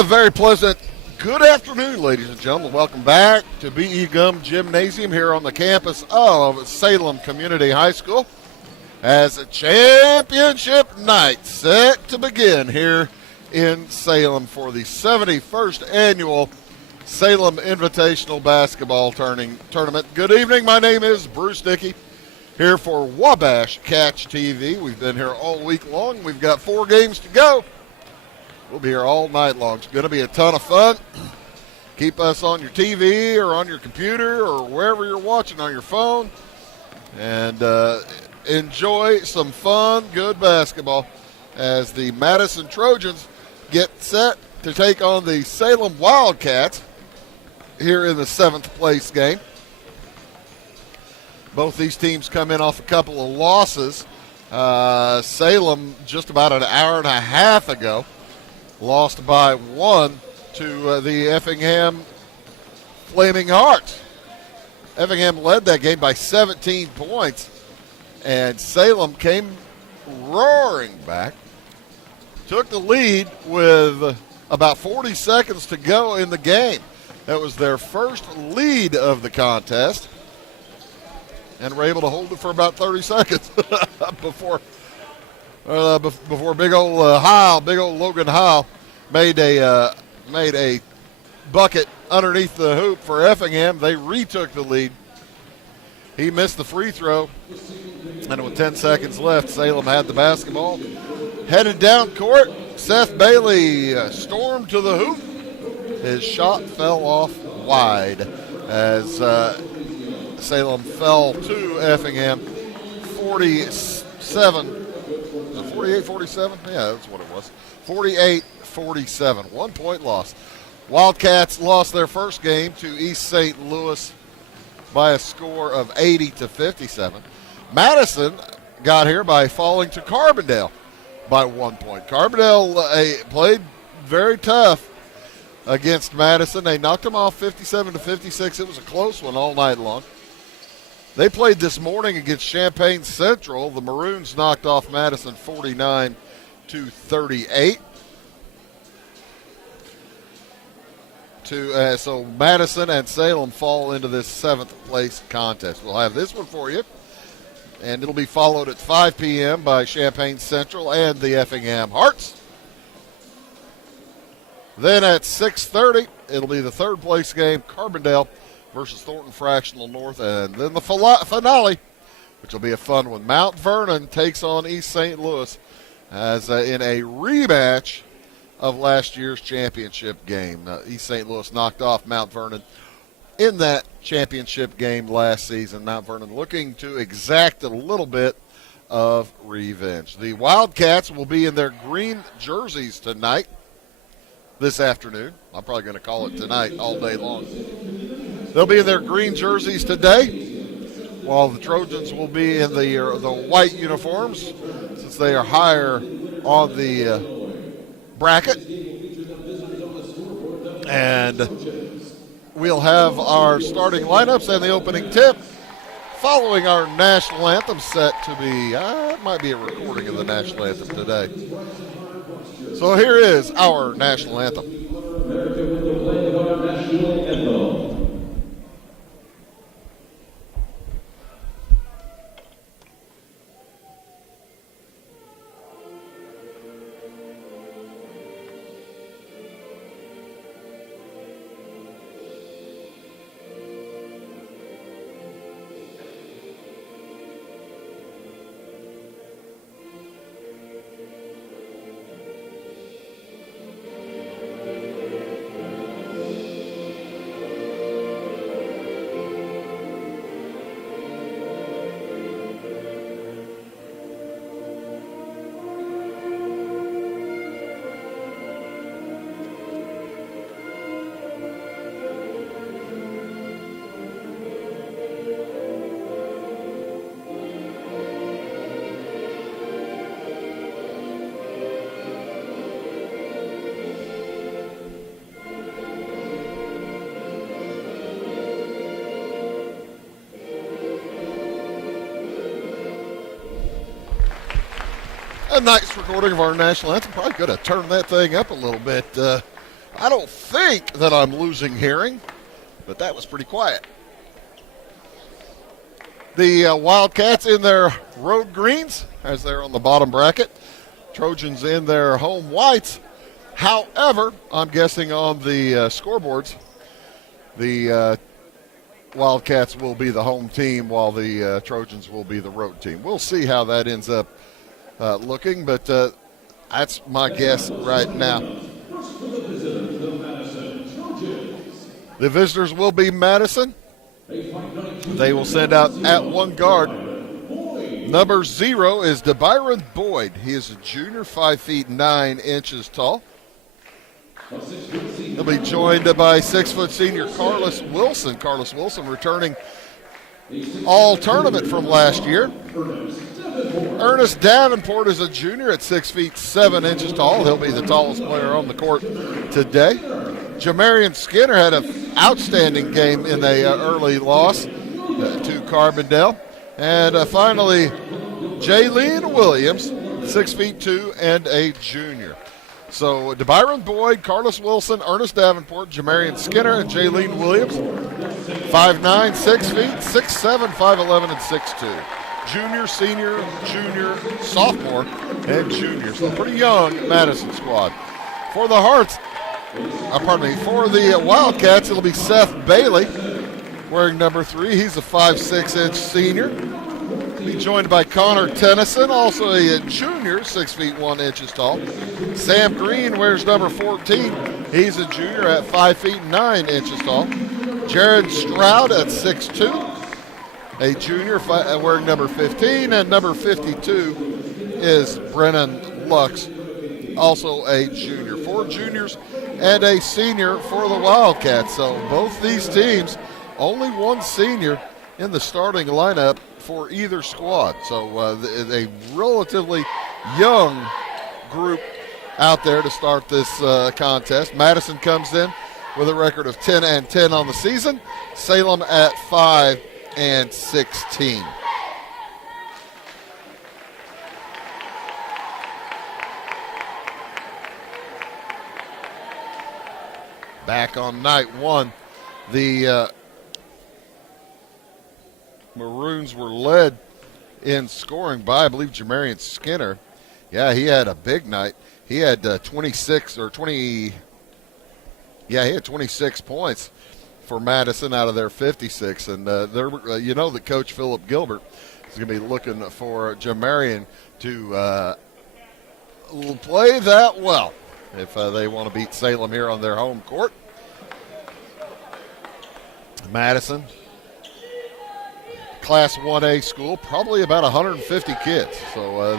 a very pleasant good afternoon, ladies and gentlemen. Welcome back to B.E. Gum Gymnasium here on the campus of Salem Community High School as a championship night set to begin here in Salem for the 71st annual Salem Invitational Basketball Tournament. Good evening. My name is Bruce Dickey here for Wabash Catch TV. We've been here all week long. We've got 4 games to go. We'll be here all night long. It's going to be a ton of fun. Keep us on your TV or on your computer or wherever you're watching on your phone. And enjoy some fun, good basketball as the Madison Trojans get set to take on the Salem Wildcats here in the 7th place game. Both these teams come in off a couple of losses. Salem just about an hour and a half ago lost by 1 to the Effingham Flaming Hearts. Effingham led that game by 17 points, and Salem came roaring back, took the lead with about 40 seconds to go in the game. That was their first lead of the contest, and were able to hold it for about 30 seconds before big old Logan Heil made a bucket underneath the hoop for Effingham. They retook the lead. He missed the free throw, and with 10 seconds left, Salem had the basketball. Headed down court, Seth Bailey stormed to the hoop. His shot fell off wide as Salem fell to Effingham 48-47. Yeah, that's what it was. 48-47. 1 point loss. Wildcats lost their first game to East St. Louis by a score of 80-57. Madison got here by falling to Carbondale by 1 point. Carbondale played very tough against Madison. They knocked them off 57-56. It was a close one all night long. They played this morning against Champaign Central. The Maroons knocked off Madison 49-38. So Madison and Salem fall into this 7th place contest. We'll have this one for you, and it'll be followed at 5 p.m. by Champaign Central and the Effingham Hearts. Then at 6:30, it'll be the 3rd place game, Carbondale versus Thornton Fractional North, and then the finale, which will be a fun one. Mount Vernon takes on East St. Louis as in a rematch of last year's championship game. East St. Louis knocked off Mount Vernon in that championship game last season. Mount Vernon looking to exact a little bit of revenge. The Wildcats will be in their green jerseys tonight, this afternoon. I'm probably going to call it tonight all day long. They'll be in their green jerseys today, while the Trojans will be in the white uniforms, since they are higher on the bracket. And we'll have our starting lineups and the opening tip following our national anthem set to be, it might be a recording of the national anthem today. So here is our national anthem. A nice recording of our national anthem. Probably could have turned that thing up a little bit I don't think that I'm losing hearing, but that was pretty quiet. The Wildcats in their road greens, as they're on the bottom bracket. Trojans in their home whites. However, I'm guessing on the scoreboards, the Wildcats will be the home team while the Trojans will be the road team. We'll see how that ends up looking, but that's my guess right now. The visitors will be Madison. They will send out at one guard. Number 0 is DeByron Boyd. He is a junior, 5 feet 9 inches tall. He'll be joined by 6 foot senior Carlos Wilson. Carlos Wilson returning all tournament from last year. Ernest Davenport is a junior at 6 feet 7 inches tall. He'll be the tallest player on the court today. Jamarian Skinner had an outstanding game in the early loss to Carbondale. And finally, Jaylene Williams, 6 feet 2 and a junior. So DeByron Boyd, Carlos Wilson, Ernest Davenport, Jamarian Skinner, and Jaylene Williams, 5'9", 6 feet, 6'7", 5'11", and 6'2". Junior, senior, junior, sophomore, and junior. So pretty young Madison squad. For the Hearts, for the Wildcats, it'll be Seth Bailey wearing number 3. He's a 5'6" senior. He'll be joined by Connor Tennyson, also a junior, 6 feet 1 inches tall. Sam Green wears number 14. He's a junior at 5 feet 9 inches tall. Jared Stroud at 6'2", a junior wearing number 15, and number 52 is Brennan Lux, also a junior. 4 juniors and a senior for the Wildcats. So both these teams, only one senior in the starting lineup for either squad. So a relatively young group out there to start this contest. Madison comes in with a record of 10-10 on the season. Salem at 5-16. Back on night one, the Maroons were led in scoring by, I believe, Jamarian Skinner. Yeah, he had a big night. He had 26 points for Madison out of their 56. And you know that Coach Philip Gilbert is going to be looking for Jamarian to play that well if they want to beat Salem here on their home court. Madison, Class 1A school, probably about 150 kids. So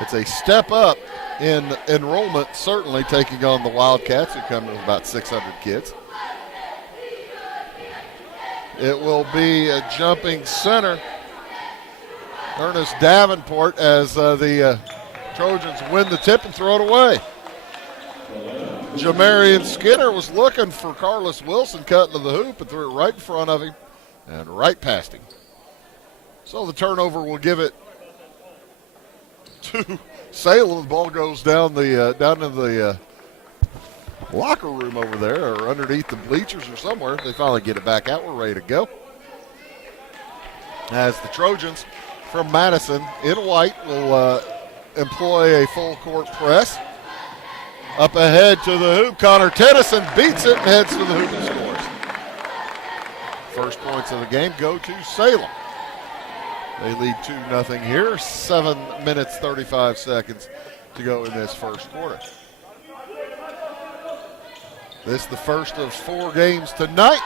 it's a step up in enrollment, certainly taking on the Wildcats, who come with about 600 kids. It will be a jumping center, Ernest Davenport, as the Trojans win the tip and throw it away. Jamarian Skinner was looking for Carlos Wilson cutting to the hoop and threw it right in front of him and right past him. So the turnover will give it to Salem. The ball goes down in the locker room over there, or underneath the bleachers or somewhere. They finally get it back out. We're ready to go. As the Trojans from Madison in white will employ a full court press. Up ahead to the hoop, Connor Tennyson beats it and heads to the hoop and scores. First points of the game go to Salem. They lead 2-0 here. 7 minutes, 35 seconds to go in this first quarter. This is the first of 4 games tonight.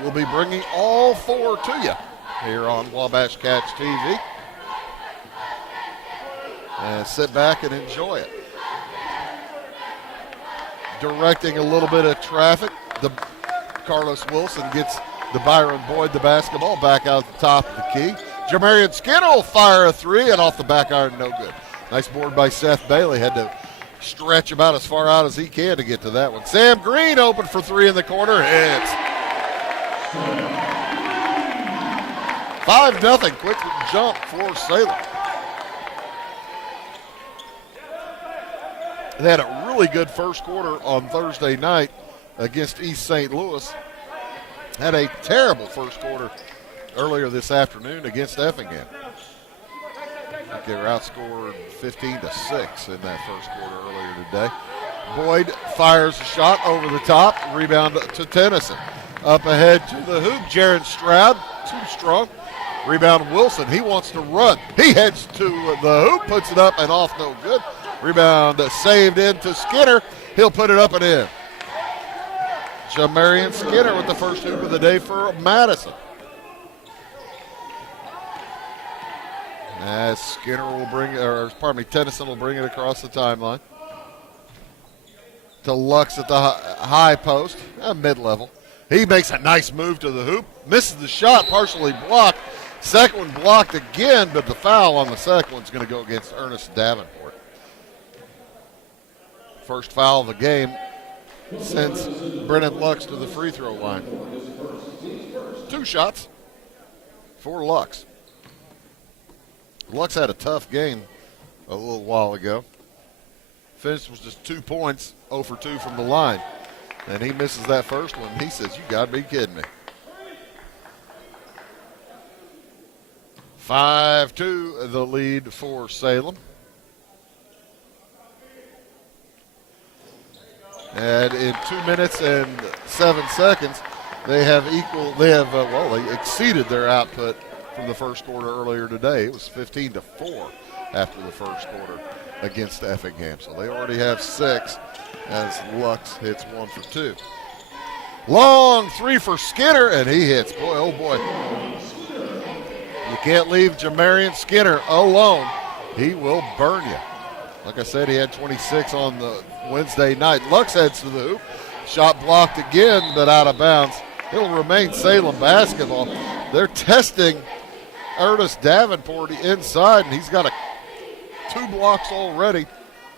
We'll be bringing all 4 to you here on Wabash Cats TV. And sit back and enjoy it. Directing a little bit of traffic, Carlos Wilson gets DeByron Boyd the basketball back out the top of the key. Jamarian Skinner will fire a 3, and off the back iron, no good. Nice board by Seth Bailey. Had to stretch about as far out as he can to get to that one. Sam Green open for 3 in the corner. Hits. 5-0. Quick jump for Salem. They had a really good first quarter on Thursday night against East St. Louis. Had a terrible first quarter earlier this afternoon against Effingham. I think they were outscored 15-6 in that first quarter earlier today. Boyd fires a shot over the top, rebound to Tennyson. Up ahead to the hoop, Jaron Stroud, too strong. Rebound Wilson, he wants to run. He heads to the hoop, puts it up and off, no good. Rebound saved into Skinner. He'll put it up and in. Jamarian Skinner with the first hoop of the day for Madison. As Skinner will Tennyson will bring it across the timeline. To Lux at the high post, mid-level. He makes a nice move to the hoop. Misses the shot, partially blocked. Second one blocked again, but the foul on the second one's going to go against Ernest Davenport. First foul of the game sends Brennan Lux to the free throw line. 2 shots for Lux. Lux had a tough game a little while ago. Finish was just 2 points, 0 for 2 from the line. And he misses that first one. He says, you got to be kidding me. 5-2 the lead for Salem. And in 2 minutes and 7 seconds, they exceeded their output from the first quarter earlier today. It was 15-4 after the first quarter against Effingham. So they already have 6 as Lux hits 1 for 2. Long 3 for Skinner, and he hits. Boy, oh boy. You can't leave Jamarian Skinner alone. He will burn you. Like I said, he had 26 on the Wednesday night. Lux heads to the hoop. Shot blocked again, but out of bounds. It'll remain Salem basketball. They're testing Ernest Davenport inside, and he's got 2 blocks already,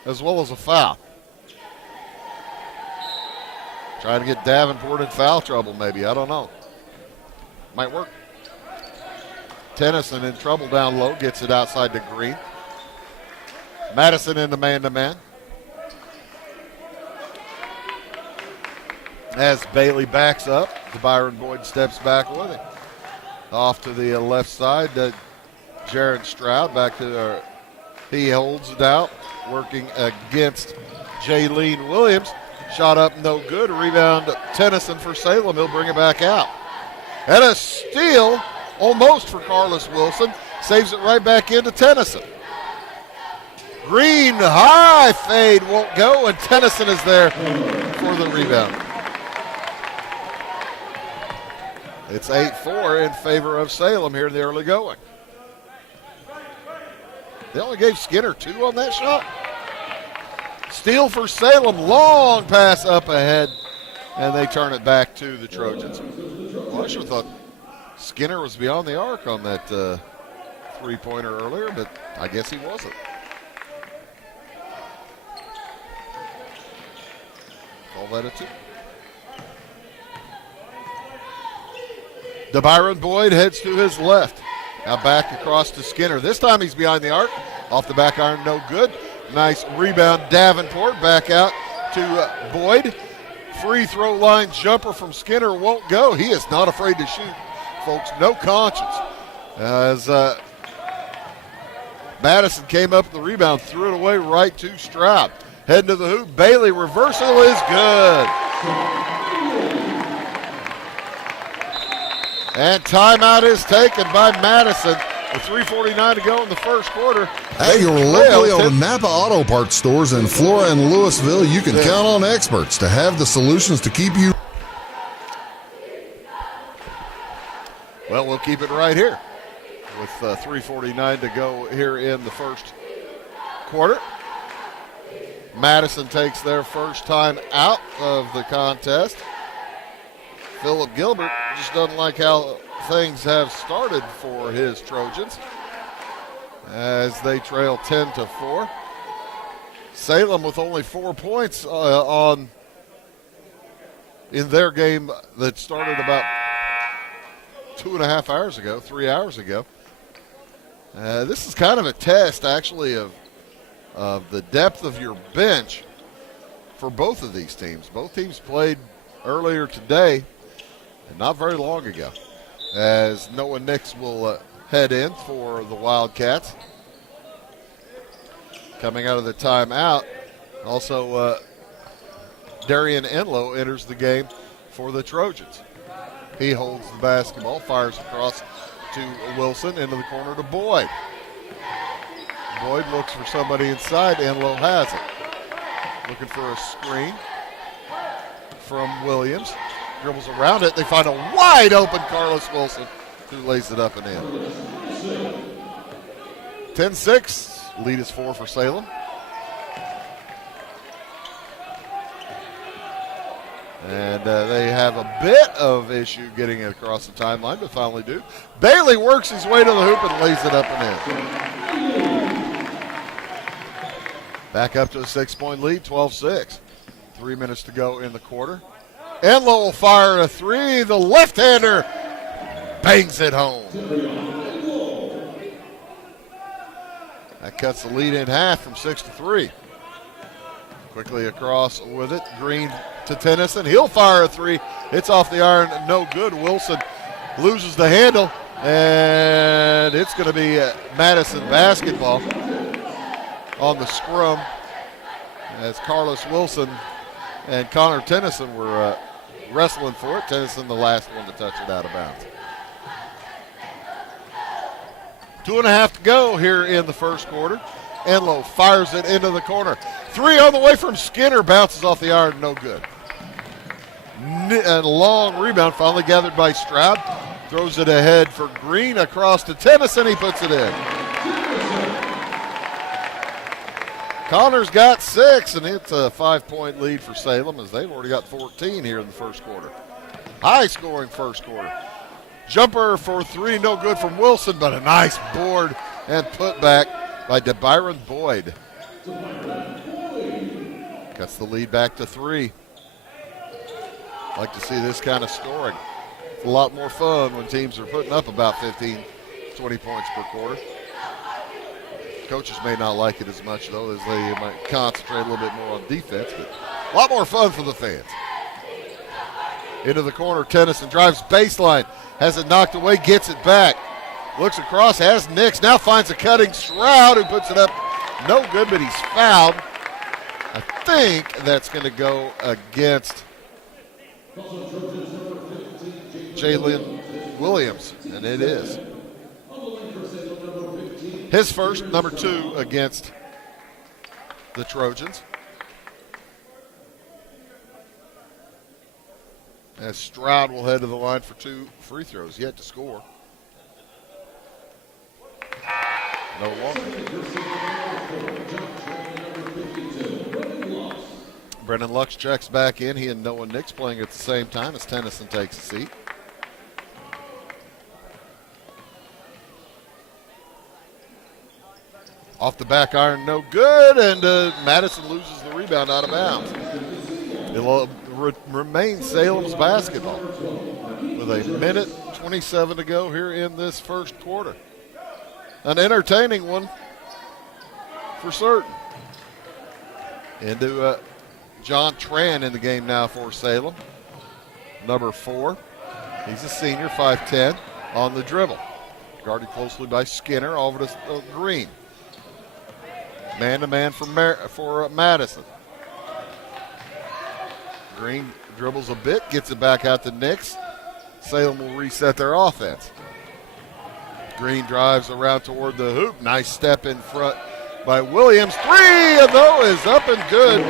as well as a foul. Trying to get Davenport in foul trouble, maybe. I don't know. Might work. Tennyson in trouble down low, gets it outside to Green. Madison in the man-to-man. As Bailey backs up, Byron Boyd steps back with him. Off to the left side, Jaron Stroud back to he holds it out, working against Jaylene Williams. Shot up, no good. Rebound, Tennyson for Salem. He'll bring it back out. And a steal, almost for Carlos Wilson. Saves it right back into Tennyson. Green, high fade, won't go, and Tennyson is there for the rebound. It's 8-4 in favor of Salem here in the early going. They only gave Skinner 2 on that shot. Steal for Salem, long pass up ahead, and they turn it back to the Trojans. Well, I should have thought Skinner was beyond the arc on that three-pointer earlier, but I guess he wasn't. Call that a 2. DeByron Boyd heads to his left. Now back across to Skinner. This time he's behind the arc. Off the back iron, no good. Nice rebound, Davenport. Back out to Boyd. Free throw line jumper from Skinner won't go. He is not afraid to shoot, folks. No conscience. As Madison came up with the rebound, threw it away right to Stroud. Heading to the hoop. Bailey reversal is good. And timeout is taken by Madison. With 3:49 to go in the first quarter. At your locally owned Napa Auto Parts stores in Flora and Louisville, you can count on experts to have the solutions to keep you. Well, we'll keep it right here with 3:49 to go here in the first quarter. Madison takes their first time out of the contest. Philip Gilbert just doesn't like how things have started for his Trojans as they trail 10-4. Salem with only 4 points in their game that started about 2.5 hours ago, 3 hours ago. This is kind of a test, actually, of the depth of your bench for both of these teams. Both teams played earlier today and not very long ago, as Noah Nix will head in for the Wildcats. Coming out of the timeout, also Darian Enlow enters the game for the Trojans. He holds the basketball, fires across to Wilson, into the corner to Boyd. Boyd looks for somebody inside. Enlow has it. Looking for a screen from Williams. Dribbles around it. They find a wide open Carlos Wilson, who lays it up and in. 10-6. Lead is 4 for Salem. And they have a bit of issue getting it across the timeline, but finally do. Bailey works his way to the hoop and lays it up and in. Back up to a 6-point lead, 12-6. 3 minutes to go in the quarter. Enlow will fire a three. The left-hander bangs it home. That cuts the lead in half from 6-3. Quickly across with it. Green to Tennyson. He'll fire a three. It's off the iron. No good. Wilson loses the handle. And it's going to be Madison basketball on the scrum, as Carlos Wilson and Connor Tennyson were wrestling for it. Tennyson the last one to touch it out of bounds. 2.5 to go here in the first quarter. Enlow fires it into the corner. Three on the way from Skinner. Bounces off the iron. No good. A long rebound finally gathered by Stroud. Throws it ahead for Green across to Tennyson. He puts it in. Connor's got 6, and it's a 5-point lead for Salem, as they've already got 14 here in the first quarter. High-scoring first quarter. Jumper for three, no good from Wilson, but a nice board and putback by DeByron Boyd. Cuts the lead back to 3. Like to see this kind of scoring. It's a lot more fun when teams are putting up about 15, 20 points per quarter. Coaches may not like it as much, though, as they might concentrate a little bit more on defense, but a lot more fun for the fans. Into the corner, Tennyson drives baseline, has it knocked away, gets it back. Looks across, has Nix, now finds a cutting Stroud, who puts it up. No good, but he's fouled. I think that's going to go against Jalen Williams, and it is. His first, number 2, against the Trojans. As Stroud will head to the line for 2 free throws, yet to score. No longer. Brendan Lux checks back in. He and Noah Nix playing at the same time as Tennyson takes a seat. Off the back iron, no good, and Madison loses the rebound out of bounds. It'll remain Salem's basketball with a minute 27 to go here in this first quarter. An entertaining one for certain. Into John Tran in the game now for Salem. Number 4. He's a senior, 5'10", on the dribble. Guarded closely by Skinner, over to Green. Man-to-man for Madison. Green dribbles a bit, gets it back out to Nix. Salem will reset their offense. Green drives around toward the hoop. Nice step in front by Williams. 3, and though is up and good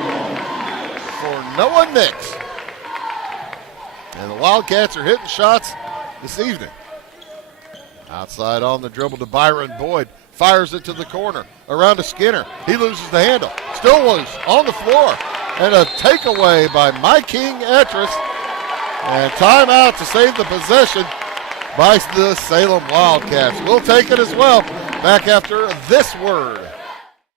for Noah Nix. And the Wildcats are hitting shots this evening. Outside on the dribble to Byron Boyd. Fires it to the corner. Around to Skinner. He loses the handle. Still loose on the floor. And a takeaway by My King Etris. And timeout to save the possession by the Salem Wildcats. We'll take it as well. Back after this word.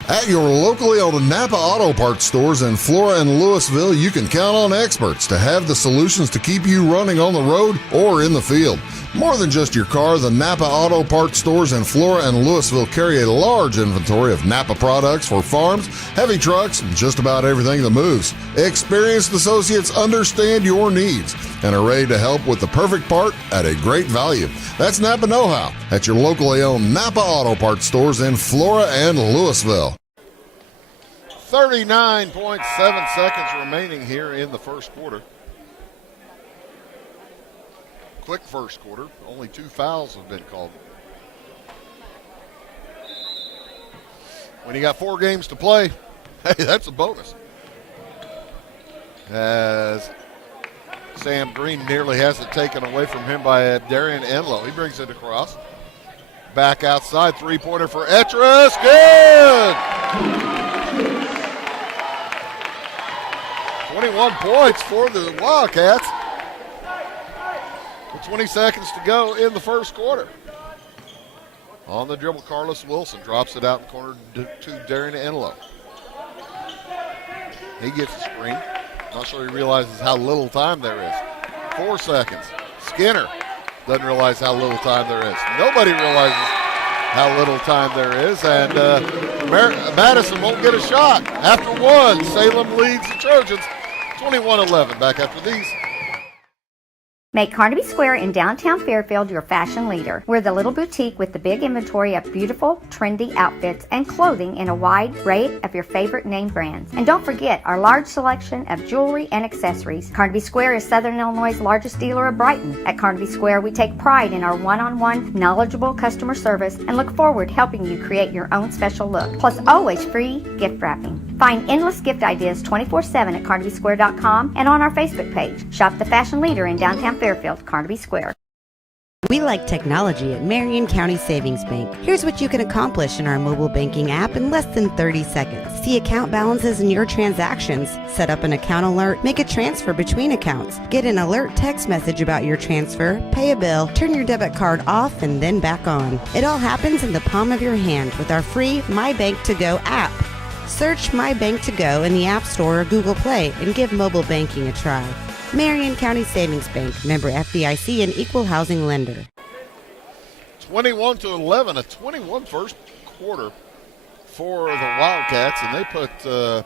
At your locally owned Napa Auto Parts stores in Flora and Louisville, you can count on experts to have the solutions to keep you running on the road or in the field. More than just your car, the Napa Auto Parts stores in Flora and Louisville carry a large inventory of Napa products for farms, heavy trucks, and just about everything that moves. Experienced associates understand your needs and are ready to help with the perfect part at a great value. That's Napa Know-How at your locally owned Napa Auto Parts stores in Flora and Louisville. 39.7 seconds remaining here in the first quarter. Quick first quarter. Only 2 fouls have been called. When you got 4 games to play, hey, that's a bonus. As Sam Green nearly has it taken away from him by Darian Enlow. He brings it across. Back outside, three-pointer for Etris. Good! 21 points for the Wildcats. With 20 seconds to go in the first quarter. On the dribble, Carlos Wilson drops it out in the corner to Darian Enlow. He gets the screen. Not sure he realizes how little time there is. 4 seconds. Skinner doesn't realize how little time there is. Nobody realizes how little time there is. And Madison won't get a shot. After one, Salem leads the Trojans 21-11. Back after these. Make Carnaby Square in downtown Fairfield your fashion leader. We're the little boutique with the big inventory of beautiful, trendy outfits and clothing in a wide array of your favorite name brands. And don't forget our large selection of jewelry and accessories. Carnaby Square is Southern Illinois' largest dealer of Brighton. At Carnaby Square, we take pride in our one-on-one, knowledgeable customer service and look forward to helping you create your own special look. Plus, always free gift wrapping. Find endless gift ideas 24/7 at CarnabySquare.com and on our Facebook page. Shop the fashion leader in downtown Fairfield, Carnaby Square. We like technology at Marion County Savings Bank. Here's what you can accomplish in our mobile banking app in less than 30 seconds. See account balances in your transactions, set up an account alert, make a transfer between accounts, get an alert text message about your transfer, pay a bill, turn your debit card off and then back on. It all happens in the palm of your hand with our free My Bank to Go app. Search My Bank to Go in the App Store or Google Play and give mobile banking a try. Marion County Savings Bank, member FDIC and equal housing lender. 21-11, a 21 first quarter for the Wildcats, and they put 7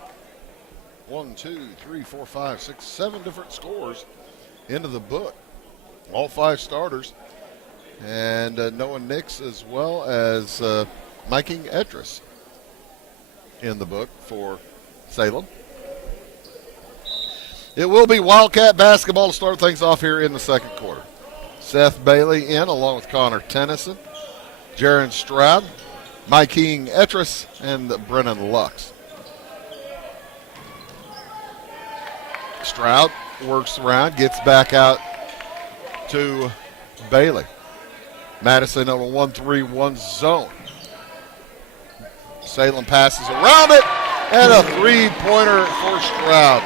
different scores into the book. All 5 starters, and Noah Nix as well as Mikey Etris in the book for Salem. It will be Wildcat basketball to start things off here in the second quarter. Seth Bailey in along with Connor Tennyson, Jaron Stroud, Mike Etris, and Brennan Lux. Stroud works around, gets back out to Bailey. Madison on a 1-3-1 zone. Salem passes around it, and a three-pointer for Stroud.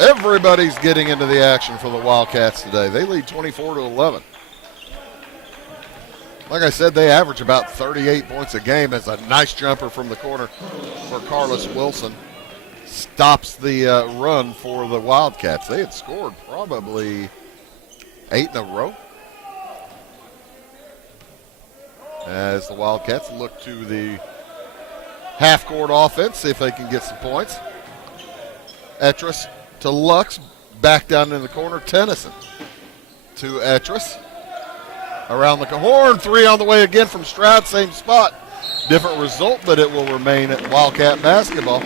Everybody's getting into the action for the Wildcats today. They lead 24-11. Like I said, they average about 38 points a game. As a nice jumper from the corner for Carlos Wilson stops the run for the Wildcats. They had scored probably 8 in a row. As the Wildcats look to the half-court offense, see if they can get some points. Etris to Lux, back down in the corner. Tennyson to Etris. Around the horn, 3 on the way again from Stroud, same spot. Different result, but it will remain at Wildcat basketball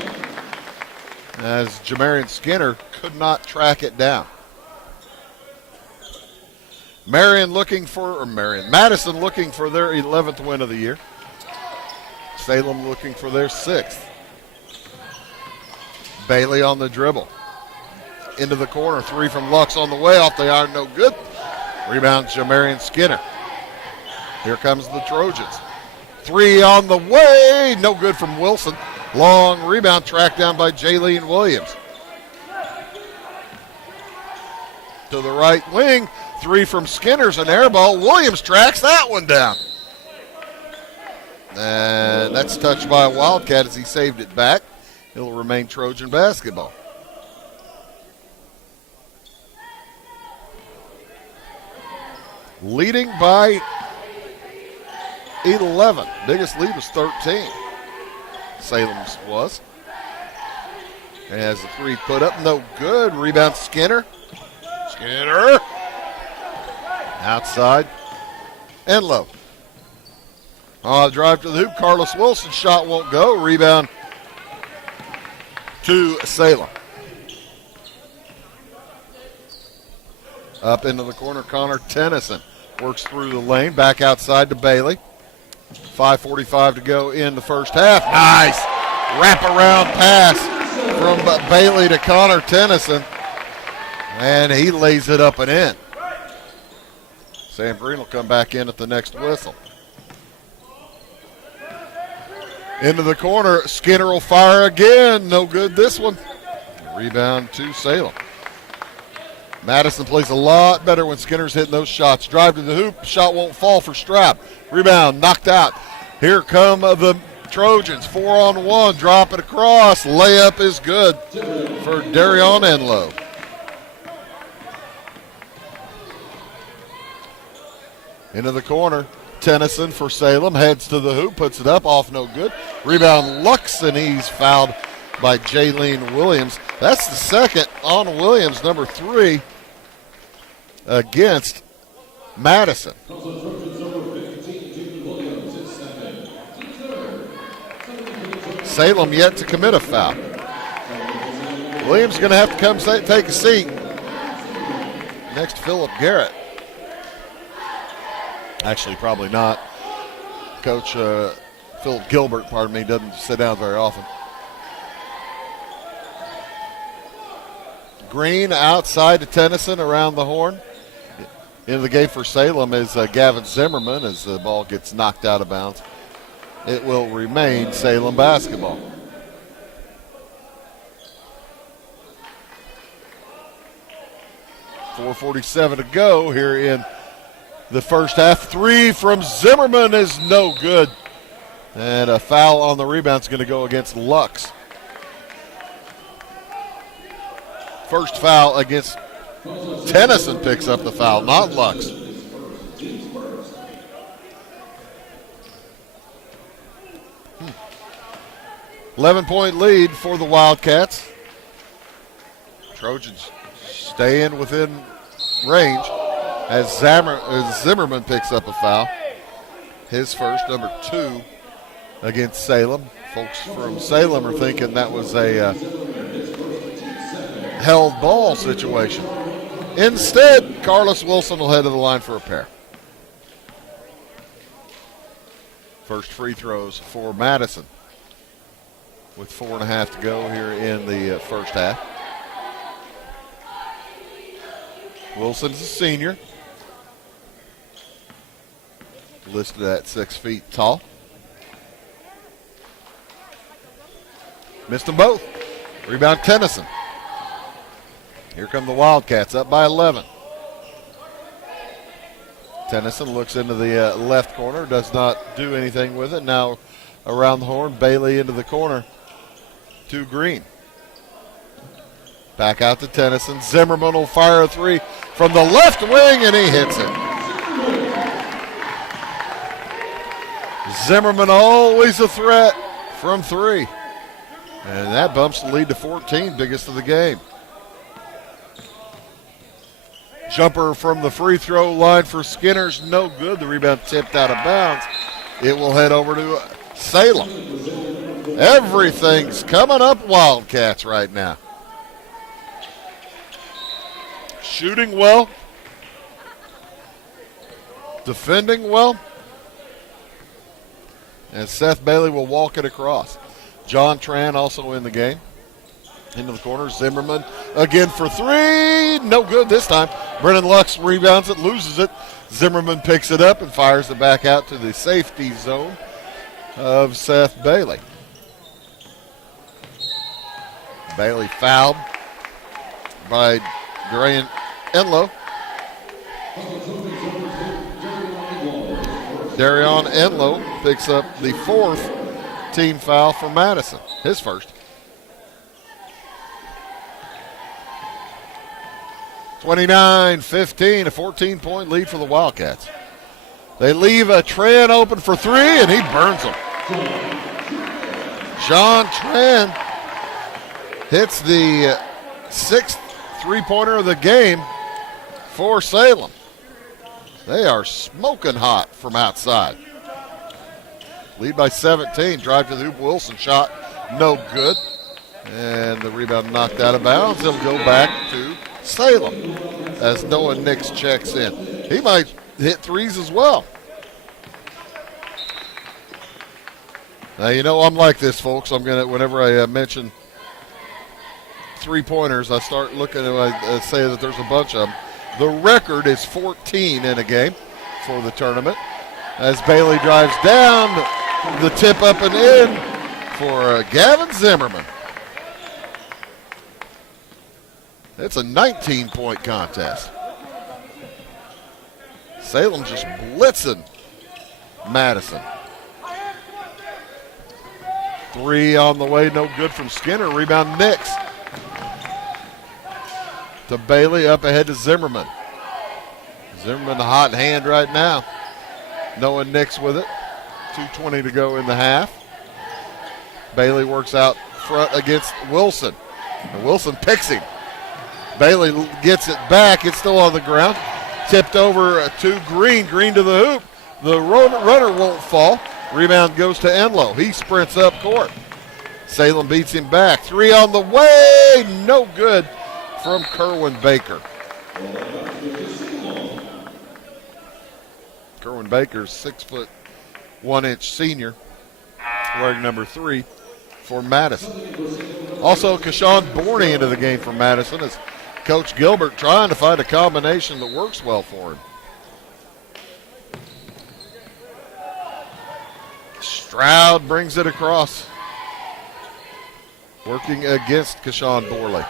as Jamarian Skinner could not track it down. Madison looking for their 11th win of the year. Salem looking for their 6th. Bailey on the dribble. Into the corner, 3 from Lux on the way, off the iron, no good. Rebound, Jamarian Skinner. Here comes the Trojans. 3 on the way, no good from Wilson. Long rebound, tracked down by Jaylene Williams. To the right wing, 3 from Skinner's an air ball. Williams tracks that one down. And that's touched by a Wildcat as he saved it back. It'll remain Trojan basketball. Leading by 11. Biggest lead was 13. Salem's was. And as the three put up, no good. Rebound Skinner. Skinner. Outside. And low. Drive to the hoop. Carlos Wilson shot won't go. Rebound to Salem. Up into the corner, Connor Tennyson works through the lane. Back outside to Bailey. 5:45 to go in the first half. Nice wraparound pass from Bailey to Connor Tennyson. And he lays it up and in. Sam Green will come back in at the next whistle. Into the corner, Skinner will fire again. No good this one. Rebound to Salem. Madison plays a lot better when Skinner's hitting those shots. Drive to the hoop, shot won't fall for Strap. Rebound knocked out. Here come the Trojans, 4-on-1, drop it across. Layup is good for Darion Enlow. Into the corner, Tennyson for Salem, heads to the hoop, puts it up, off no good. Rebound Lux, and he's fouled by Jaylene Williams. That's the second on Williams, number 3, against Madison. Salem yet to commit a foul. Williams going to have to come take a seat. Next, Philip Garrett. Actually, probably not. Coach Philip Gilbert, doesn't sit down very often. Green outside to Tennyson around the horn. In the game for Salem is Gavin Zimmerman as the ball gets knocked out of bounds. It will remain Salem basketball. .447 to go here in the first half. 3 from Zimmerman is no good. And a foul on the rebound is going to go against Lux. First foul against Tennyson picks up the foul, not Lux. Hmm. 11-point lead for the Wildcats. Trojans staying within range as Zimmerman picks up a foul. His first, number 2, against Salem. Folks from Salem are thinking that was a held ball situation. Instead, Carlos Wilson will head to the line for a pair. First free throws for Madison with 4.5 to go here in the first half. Wilson's a senior, listed at 6 feet tall. Missed them both. Rebound Tennyson. Here come the Wildcats, up by 11. Tennyson looks into the left corner, does not do anything with it. Now around the horn, Bailey into the corner to Green. Back out to Tennyson. Zimmerman will fire a 3 from the left wing, and he hits it. Zimmerman always a threat from 3. And that bumps the lead to 14, biggest of the game. Jumper from the free throw line for Skinner's no good. The rebound tipped out of bounds. It will head over to Salem. Everything's coming up Wildcats right now. Shooting well. Defending well. And Seth Bailey will walk it across. John Tran also in the game. Into the corner, Zimmerman again for 3. No good this time. Brennan Lux rebounds it, loses it. Zimmerman picks it up and fires it back out to the safety zone of Seth Bailey. Bailey fouled by Darion Enlow. Darion Enlow picks up the 4th team foul for Madison, his first. 29-15, a 14-point lead for the Wildcats. They leave a Tran open for 3, and he burns them. John Tran hits the 6th three-pointer of the game for Salem. They are smoking hot from outside. Lead by 17. Drive to the hoop. Wilson shot no good. And the rebound knocked out of bounds. He'll go back to Salem as Noah Nix checks in. He might hit threes as well. Now, you know I'm like this, folks. I'm going to, whenever I mention three-pointers, I start looking at, I say that there's a bunch of them. The record is 14 in a game for the tournament. As Bailey drives down, the tip up and in for Gavin Zimmerman. It's a 19-point contest. Salem just blitzing Madison. 3 on the way, no good from Skinner. Rebound Nix. To Bailey, up ahead to Zimmerman. Zimmerman, the hot hand right now. Noah Nix with it. 2:20 to go in the half. Bailey works out front against Wilson. And Wilson picks him. Bailey gets it back. It's still on the ground. Tipped over to Green. Green to the hoop. The runner won't fall. Rebound goes to Enlow. He sprints up court. Salem beats him back. 3 on the way. No good from Kerwin Baker. Kerwin Baker's 6'1" senior, wearing number 3 for Madison. Also, Kashawn Borney into the game for Madison as Coach Gilbert trying to find a combination that works well for him. Stroud brings it across. Working against Kashawn Borney.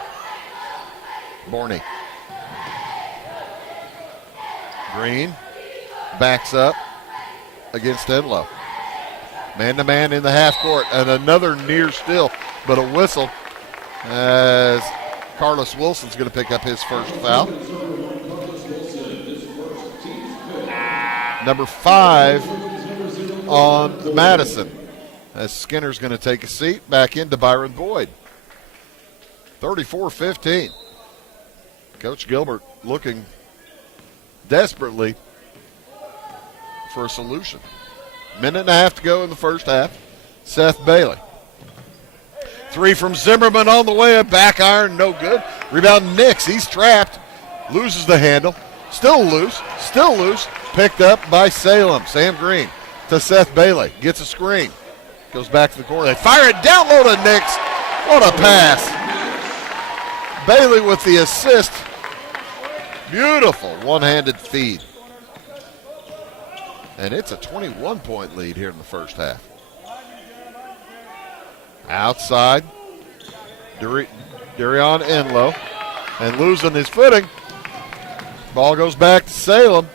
Green backs up against Enlow. Man-to-man in the half court, and another near steal, but a whistle as Carlos Wilson's going to pick up his first foul. Number 5 on Madison, as Skinner's going to take a seat back into Byron Boyd. 34-15. Coach Gilbert looking desperately for a solution. Minute and a half to go in the first half. Seth Bailey. 3 from Zimmerman on the way, a back iron, no good. Rebound Nix, he's trapped, loses the handle. Still loose. Picked up by Salem. Sam Green to Seth Bailey, gets a screen. Goes back to the corner, they fire it down low to Nix. What a pass. Bailey with the assist. Beautiful one-handed feed. And it's a 21-point lead here in the first half. Outside, Darion Enlow, and losing his footing. Ball goes back to Salem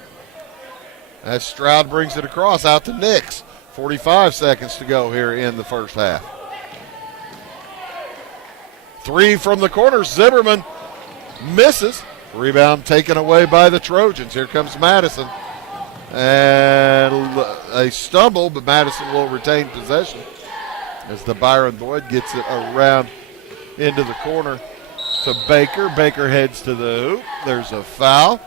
as Stroud brings it across out to Nix. 45 seconds to go here in the first half. 3 from the corner. Zimmerman misses. Rebound taken away by the Trojans. Here comes Madison. And a stumble, but Madison will retain possession as the Byron Boyd gets it around into the corner to Baker. Baker heads to the hoop. There's a foul.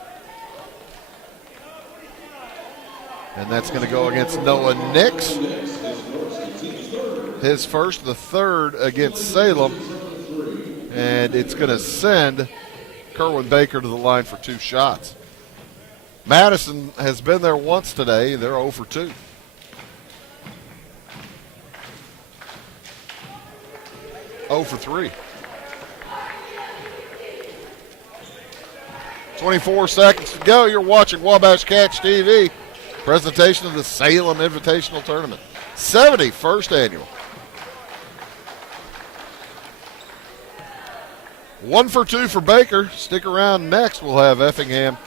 And that's going to go against Noah Nix. His first, the third against Salem. And it's going to send Kerwin Baker to the line for 2 shots. Madison has been there once today. They're 0 for 2. Oh for 3. 24 seconds to go. You're watching Wabash Catch TV. Presentation of the Salem Invitational Tournament. 71st annual. 1 for 2 for Baker. Stick around. Next, we'll have Effingham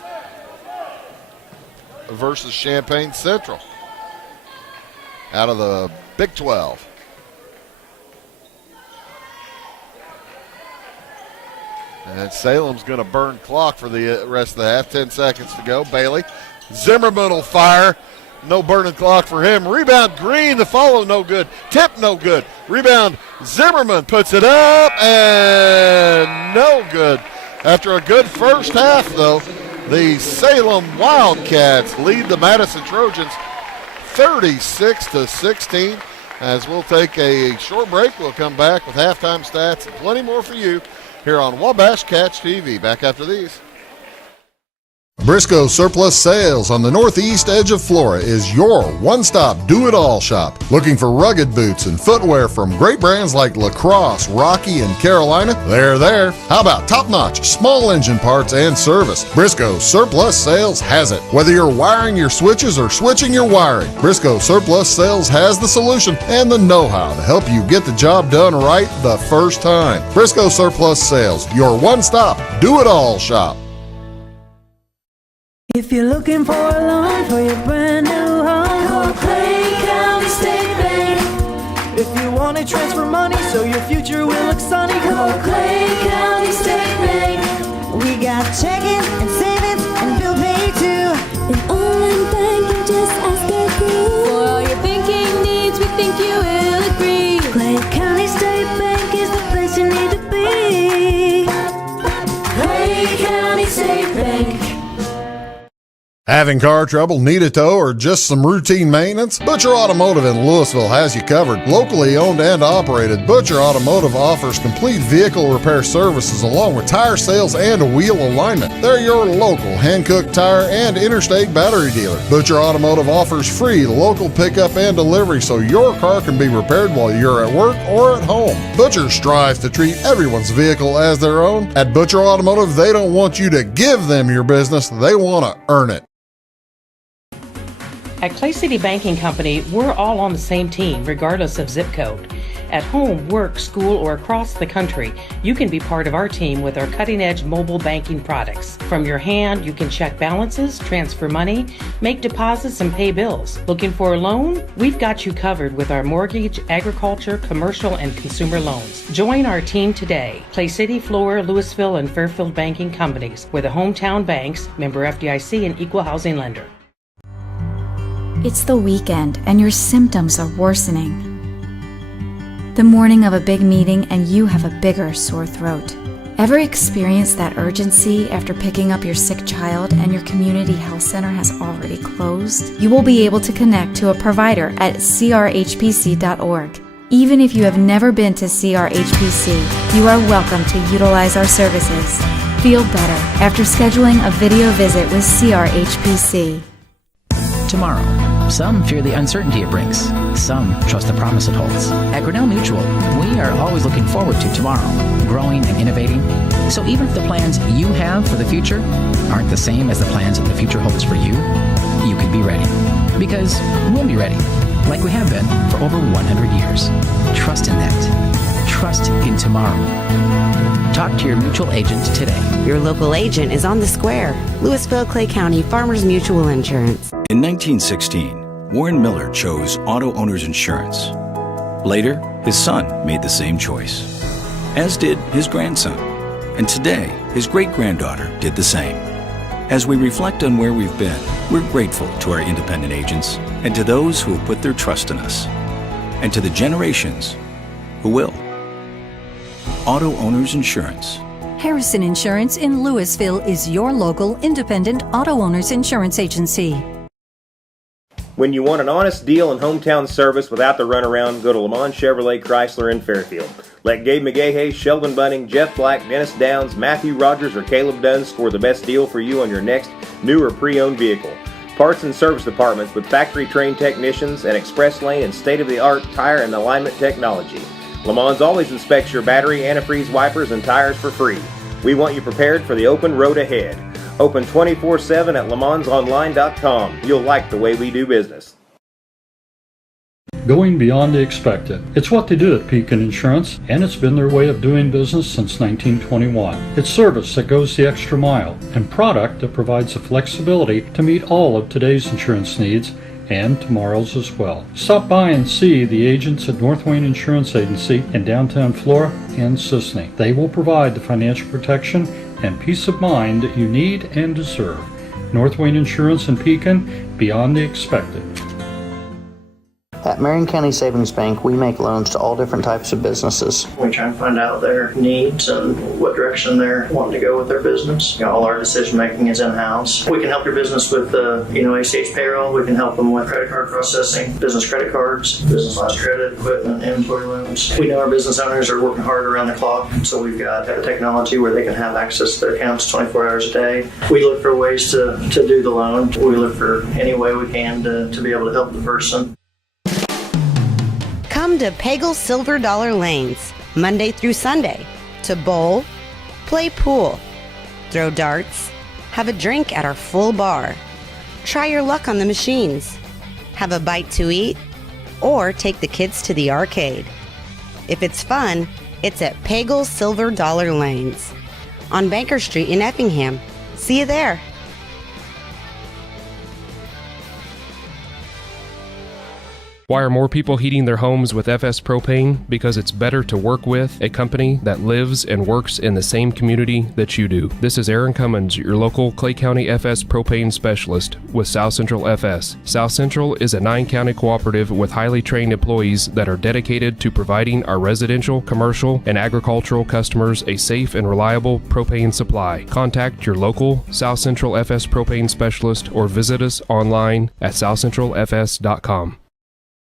versus Champaign Central. out of the Big 12. And Salem's going to burn clock for the rest of the half. 10 seconds to go. Bailey. Zimmerman will fire. No burning clock for him. Rebound Green. The follow no good. Tip no good. Rebound Zimmerman puts it up and no good. After a good first half, though, the Salem Wildcats lead the Madison Trojans 36-16. As we'll take a short break, we'll come back with halftime stats and plenty more for you here on Wabash Cats TV. Back after these. Briscoe Surplus Sales on the northeast edge of Flora is your one-stop do-it-all shop. Looking for rugged boots and footwear from great brands like Lacrosse, Rocky, and Carolina? They're there. How about top-notch small engine parts and service? Briscoe Surplus Sales has it. Whether you're wiring your switches or switching your wiring, Briscoe Surplus Sales has the solution and the know-how to help you get the job done right the first time. Briscoe Surplus Sales, your one-stop do-it-all shop. If you're looking for a loan for your brand new home, call Clay County State Bank. If you want to transfer money so your future will look sunny, call Clay County State Bank. We got checking and savings and bill pay too. An online banking, just ask our crew. For all your banking needs, we think you will agree. Clay County State Bank is the place you need to be. Clay County State Bank. Having car trouble, need a tow, or just some routine maintenance? Butcher Automotive in Louisville has you covered. Locally owned and operated, Butcher Automotive offers complete vehicle repair services along with tire sales and wheel alignment. They're your local hand-cooked tire and interstate battery dealer. Butcher Automotive offers free local pickup and delivery so your car can be repaired while you're at work or at home. Butcher strives to treat everyone's vehicle as their own. At Butcher Automotive, they don't want you to give them your business, they want to earn it. At Clay City Banking Company, we're all on the same team, regardless of zip code. At home, work, school, or across the country, you can be part of our team with our cutting-edge mobile banking products. From your hand, you can check balances, transfer money, make deposits, and pay bills. Looking for a loan? We've got you covered with our mortgage, agriculture, commercial, and consumer loans. Join our team today. Clay City, Flora, Louisville, and Fairfield Banking Companies. We're the hometown banks, member FDIC, and equal housing lender. It's the weekend and your symptoms are worsening. The morning of a big meeting and you have a bigger sore throat. Ever experienced that urgency after picking up your sick child and your community health center has already closed? You will be able to connect to a provider at crhpc.org. Even if you have never been to CRHPC, you are welcome to utilize our services. Feel better after scheduling a video visit with CRHPC. Tomorrow. Some fear the uncertainty it brings. Some trust the promise it holds. At Grinnell Mutual, we are always looking forward to tomorrow, growing and innovating. So even if the plans you have for the future aren't the same as the plans that the future holds for you, you can be ready. Because we'll be ready, like we have been for over 100 years. Trust in that. Trust in tomorrow. Talk to your mutual agent today. Your local agent is on the square. Louisville, Clay County Farmers Mutual Insurance. In 1916, Warren Miller chose Auto Owners Insurance. Later, his son made the same choice, as did his grandson. And today, his great-granddaughter did the same. As we reflect on where we've been, we're grateful to our independent agents and to those who have put their trust in us, and to the generations who will. Auto Owners Insurance. Harrison Insurance in Louisville is your local independent auto owners insurance agency. When you want an honest deal and hometown service without the runaround, go to Lamont Chevrolet Chrysler in Fairfield. Let Gabe McGahey, Sheldon Bunning, Jeff Black, Dennis Downs, Matthew Rogers, or Caleb Dunn score the best deal for you on your next new or pre-owned vehicle. Parts and service departments with factory-trained technicians and express lane and state-of-the-art tire and alignment technology. Lamont always inspects your battery, antifreeze, wipers, and tires for free. We want you prepared for the open road ahead. Open 24/7 at LeMansOnline.com. You'll like the way we do business. Going beyond the expected. It's what they do at Pekin Insurance, and it's been their way of doing business since 1921. It's service that goes the extra mile, and product that provides the flexibility to meet all of today's insurance needs and tomorrow's as well. Stop by and see the agents at North Wayne Insurance Agency in downtown Flora and Sisney. They will provide the financial protection and peace of mind that you need and deserve. North Wayne Insurance in Pekin, beyond the expected. At Marion County Savings Bank, we make loans to all different types of businesses. We try and find out their needs and what direction they're wanting to go with their business. All our decision making is in-house. We can help your business with ACH payroll. We can help them with credit card processing, business credit cards, business lines of credit, equipment, inventory loans. We know our business owners are working hard around the clock, so we've got the technology where they can have access to their accounts 24 hours a day. We look for ways to do the loan. We look for any way we can to be able to help the person. Come to Pagel Silver Dollar Lanes, Monday through Sunday, to bowl, play pool, throw darts, have a drink at our full bar, try your luck on the machines, have a bite to eat, or take the kids to the arcade. If it's fun, it's at Pagel Silver Dollar Lanes on Banker Street in Effingham. See you there. Why are more people heating their homes with FS Propane? Because it's better to work with a company that lives and works in the same community that you do. This is Aaron Cummins, your local Clay County FS Propane specialist with South Central FS. South Central is a 9-county cooperative with highly trained employees that are dedicated to providing our residential, commercial, and agricultural customers a safe and reliable propane supply. Contact your local South Central FS Propane specialist or visit us online at southcentralfs.com.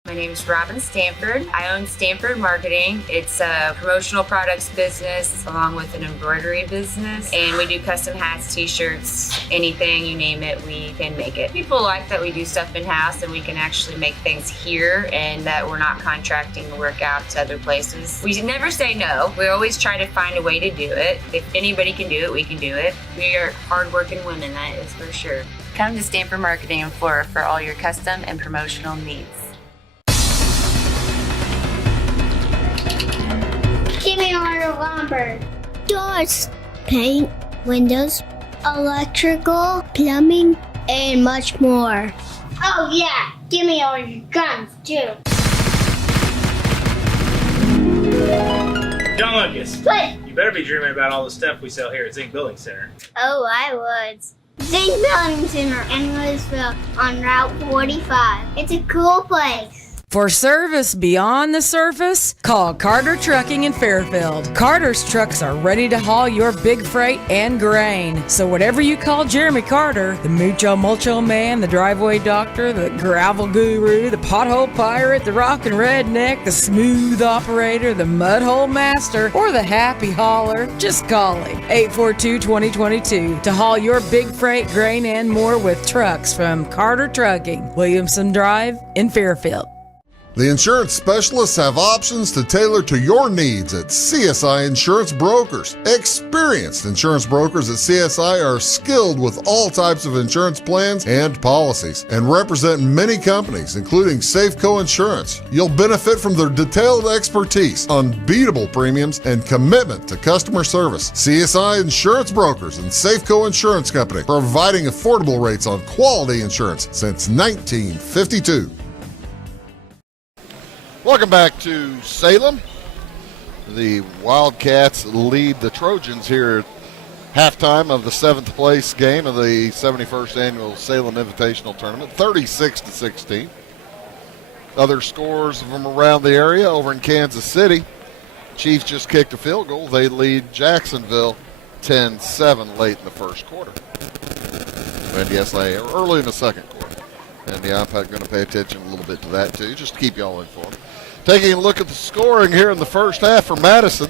My name is Robin Stanford. I own Stanford Marketing. It's a promotional products business along with an embroidery business. And we do custom hats, t-shirts, anything, you name it, we can make it. People like that we do stuff in-house and we can actually make things here and that we're not contracting the work out to other places. We never say no. We always try to find a way to do it. If anybody can do it, we can do it. We are hardworking women, that is for sure. Come to Stanford Marketing in Flora for all your custom and promotional needs. Give me order lumber. Doors, paint, windows, electrical, plumbing, and much more. Oh yeah, give me all your guns too. John Lucas. What? You better be dreaming about all the stuff we sell here at Zink Building Center. Oh, I would. Zink Building Center in Louisville on Route 45. It's a cool place. For service beyond the surface, call Carter Trucking in Fairfield. Carter's trucks are ready to haul your big freight and grain. So whatever you call Jeremy Carter, the Mucho Mulcho Man, the driveway doctor, the gravel guru, the pothole pirate, the rockin' redneck, the smooth operator, the mud hole master, or the happy hauler, just call him. 842-2022 to haul your big freight, grain, and more with trucks from Carter Trucking, Williamson Drive in Fairfield. The insurance specialists have options to tailor to your needs at CSI Insurance Brokers. Experienced insurance brokers at CSI are skilled with all types of insurance plans and policies and represent many companies, including Safeco Insurance. You'll benefit from their detailed expertise, unbeatable premiums, and commitment to customer service. CSI Insurance Brokers and Safeco Insurance Company, providing affordable rates on quality insurance since 1952. Welcome back to Salem. The Wildcats lead the Trojans here at halftime of the 7th place game of the 71st annual Salem Invitational Tournament, 36-16. Other scores from around the area over in Kansas City. Chiefs just kicked a field goal. They lead Jacksonville 10-7 late in the first quarter. And yes, early in the second quarter. And yeah, I'm going to pay attention a little bit to that too, just to keep y'all informed. Taking a look at the scoring here in the first half for Madison.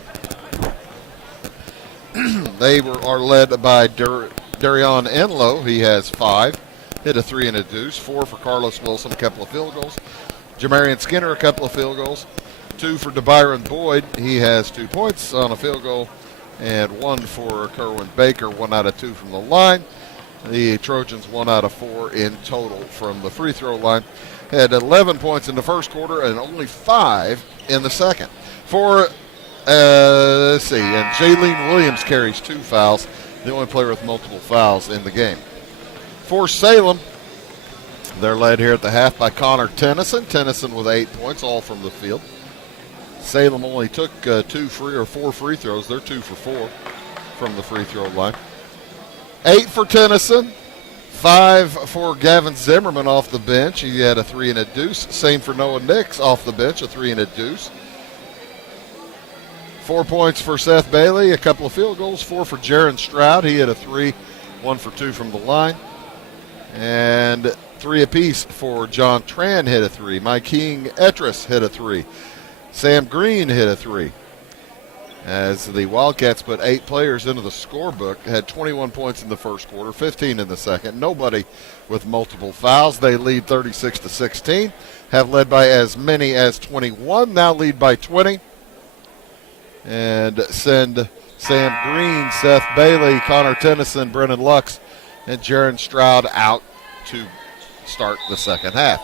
They are led by Darion Enlow. He has 5. Hit a 3 and a deuce. 4 for Carlos Wilson, a couple of field goals. Jamarian Skinner, a couple of field goals. 2 for DeByron Boyd. He has 2 points on a field goal. And 1 for Kerwin Baker, 1 out of 2 from the line. The Trojans 1 out of 4 in total from the free throw line. Had 11 points in the first quarter and only 5 in the second. For, let's see, and Jaylene Williams carries 2 fouls, the only player with multiple fouls in the game. For Salem, They're led here at the half by Connor Tennyson. Tennyson with 8 points, all from the field. Salem only took 4 free throws. They're 2 for 4 from the free throw line. 8 for Tennyson. 5 for Gavin Zimmerman off the bench. He had a 3 and a deuce. Same for Noah Nix off the bench, a 3 and a deuce. 4 points for Seth Bailey, a couple of field goals. 4 for Jaron Stroud. He had a 3, 1 for 2 from the line. And 3 apiece for John Tran hit a 3. Mike King Etris hit a 3. Sam Green hit a 3. As the Wildcats put 8 players into the scorebook, had 21 points in the first quarter, 15 in the second. Nobody with multiple fouls. They lead 36-16, have led by as many as 21, now lead by 20. And send Sam Green, Seth Bailey, Connor Tennyson, Brennan Lux, and Jaron Stroud out to start the second half.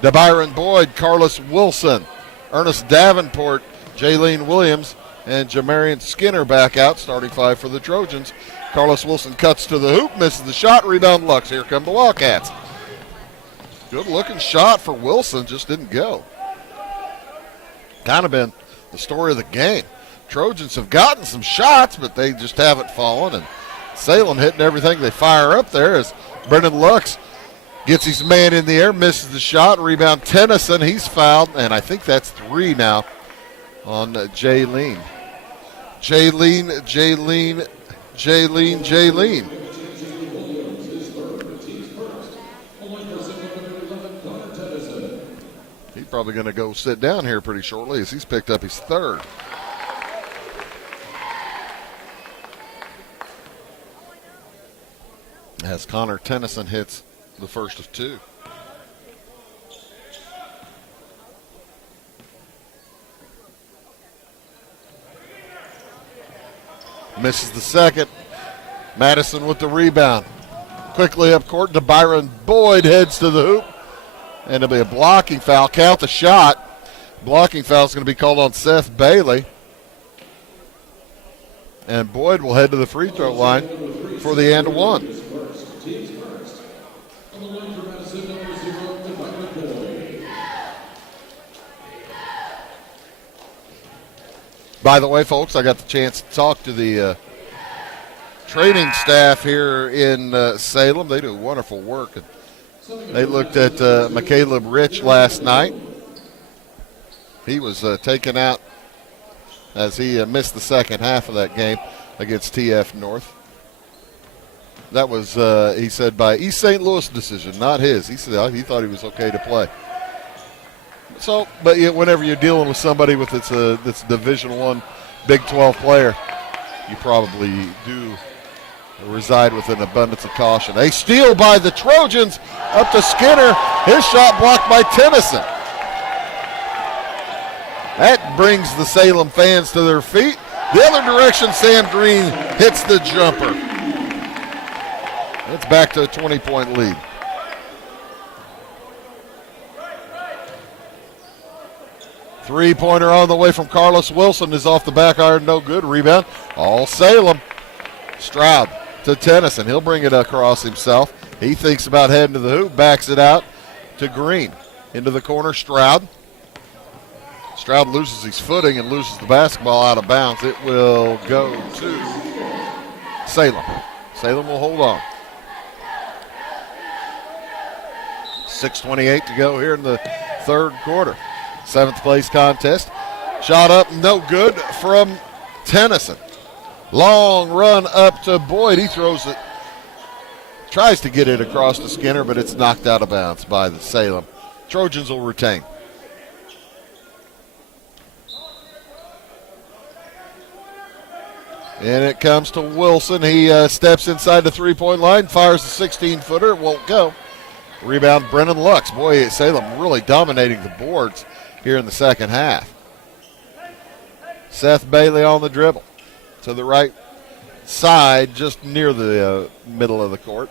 DeByron Boyd, Carlos Wilson, Ernest Davenport, Jaylene Williams, and Jamarian Skinner back out, starting 5 for the Trojans. Carlos Wilson cuts to the hoop, misses the shot, rebound Lux. Here come the Wildcats. Good-looking shot for Wilson, just didn't go. Kind of been the story of the game. Trojans have gotten some shots, but they just haven't fallen, and Salem hitting everything they fire up there as Brennan Lux gets his man in the air, misses the shot, rebound Tennyson. He's fouled, and I think that's 3 now on Jaylene. Jaylene. He's probably going to go sit down here pretty shortly as he's picked up his 3rd. As Connor Tennyson hits the first of 2. Misses the second. Madison with the rebound. Quickly up court to Byron Boyd, heads to the hoop. And it'll be a blocking foul. Count the shot. Blocking foul is going to be called on Seth Bailey. And Boyd will head to the free throw line for the and one. By the way, folks, I got the chance to talk to the training staff here in Salem. They do wonderful work. And they looked at McCaleb Rich last night. He was taken out as he missed the second half of that game against TF North. That was, he said, by East St. Louis decision, not his. He said he thought he was okay to play. So, but whenever you're dealing with somebody with this Division I Big 12 player, you probably do reside with an abundance of caution. A steal by the Trojans up to Skinner. His shot blocked by Tennyson. That brings the Salem fans to their feet. The other direction, Sam Green hits the jumper. It's back to a 20-point lead. Three-pointer on the way from Carlos Wilson is off the back iron, no good. Rebound, all Salem. Stroud to Tennyson. He'll bring it across himself. He thinks about heading to the hoop, backs it out to Green. Into the corner, Stroud. Stroud loses his footing and loses the basketball out of bounds. It will go to Salem. Salem will hold on. 6:28 to go here in the third quarter. 7th place contest. Shot up, no good from Tennyson. Long run up to Boyd. He throws it, tries to get it across to Skinner, but it's knocked out of bounds by the Salem. Trojans will retain. And it comes to Wilson. He steps inside the three-point line, fires the 16-footer. It won't go. Rebound, Brennan Lux. Boy, Salem really dominating the boards here in the second half. Seth Bailey on the dribble to the right side, just near the middle of the court.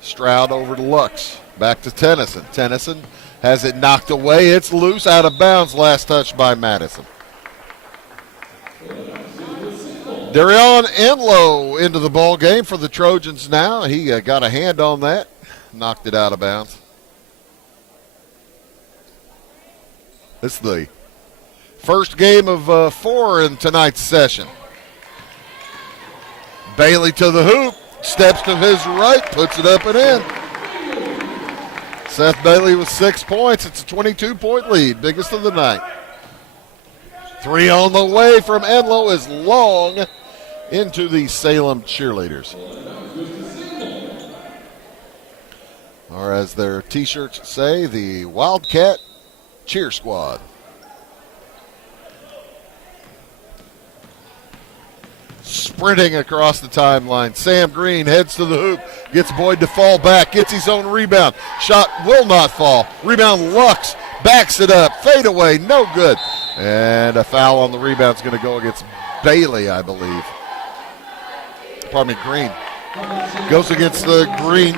Stroud over to Lux. Back to Tennyson. Tennyson has it knocked away. It's loose, out of bounds. Last touch by Madison. Darion Enlow into the ball game for the Trojans now. He got a hand on that. knocked it out of bounds. This is the first game of 4 in tonight's session. Bailey to the hoop, steps to his right, puts it up and in. Seth Bailey with 6 points. It's a 22-point lead, biggest of the night. 3 on the way from Enlow is long into the Salem cheerleaders. Or as their T-shirts say, the Wildcat Cheer Squad. Sprinting across the timeline. Sam Green heads to the hoop. Gets Boyd to fall back. Gets his own rebound. Shot will not fall. Rebound Lux. Backs it up. Fade away. No good. And a foul on the rebound is going to go against Bailey, I believe. Pardon me, Green. Goes against the Green.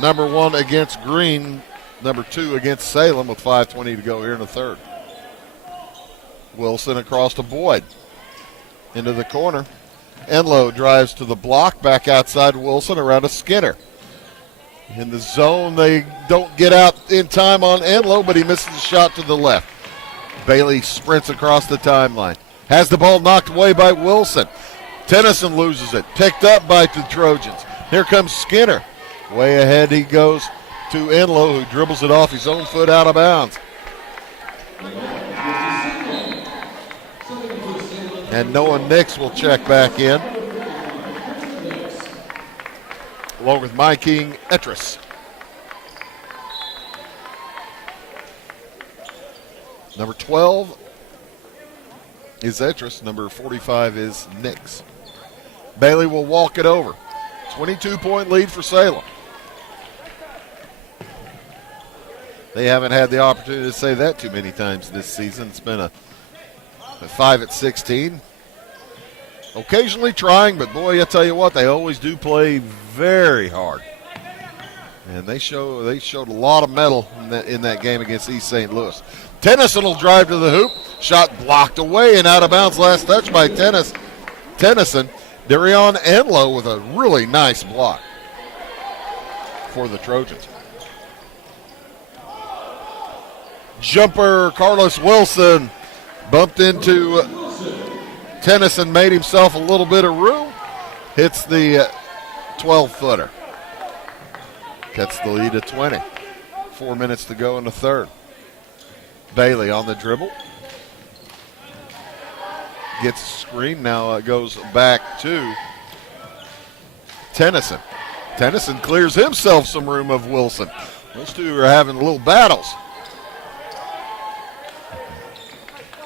Number 1 against Green. Number 2 against Salem with 5:20 to go here in the third. Wilson across to Boyd. Into the corner. Enlow drives to the block. Back outside Wilson around to Skinner. In the zone, they don't get out in time on Enlow, but he misses the shot to the left. Bailey sprints across the timeline. Has the ball knocked away by Wilson. Tennyson loses it. Picked up by the Trojans. Here comes Skinner. Way ahead he goes to Enlow, who dribbles it off his own foot out of bounds. And Noah Nix will check back in, along with My King Etris. Number 12 is Etris. Number 45 is Nix. Bailey will walk it over. 22-point lead for Salem. They haven't had the opportunity to say that too many times this season. It's been a 5 at 16. Occasionally trying, but boy, I tell you what, they always do play very hard. And they showed a lot of mettle in that game against East St. Louis. Tennyson will drive to the hoop. Shot blocked away and out of bounds. Last touch by Tennyson. Darion Enlow with a really nice block for the Trojans. Jumper Carlos Wilson bumped into Tennyson, made himself a little bit of room. Hits the 12-footer. Cuts the lead to 20. 4 minutes to go in the third. Bailey on the dribble. Gets a screen. Now it goes back to Tennyson. Tennyson clears himself some room of Wilson. Those two are having little battles.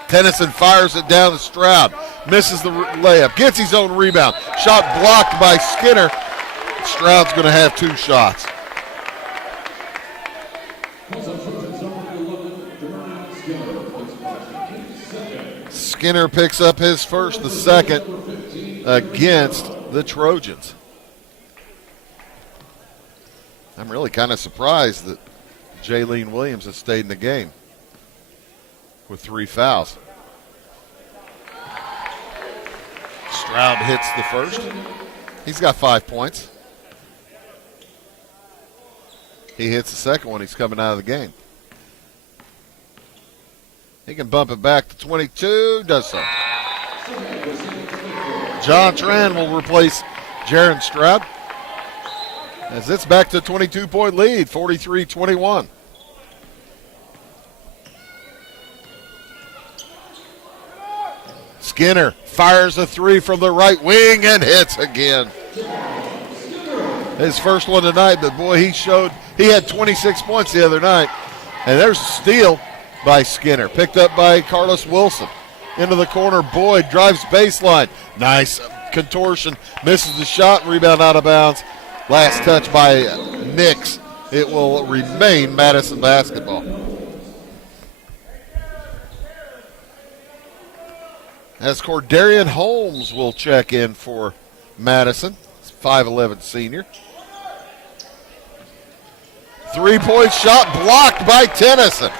Tennyson fires it down to Stroud. Misses the layup. Gets his own rebound. Shot blocked by Skinner. Stroud's going to have 2 shots. Skinner picks up his first, the second against the Trojans. I'm really kind of surprised that Jaylene Williams has stayed in the game with 3 fouls. Stroud hits the first. He's got 5 points. He hits the second one. He's coming out of the game. He can bump it back to 22. Does so. John Tran will replace Jaron Stroud as it's back to a 22-point lead, 43-21. Skinner fires a 3 from the right wing and hits again. His first one tonight, but boy, he had 26 points the other night. And there's a steal by Skinner, picked up by Carlos Wilson. Into the corner, Boyd drives baseline. Nice contortion, misses the shot, rebound out of bounds. Last touch by Nix. It will remain Madison basketball. As Cordarian Holmes will check in for Madison, 5'11" senior. 3-point shot blocked by Tennyson.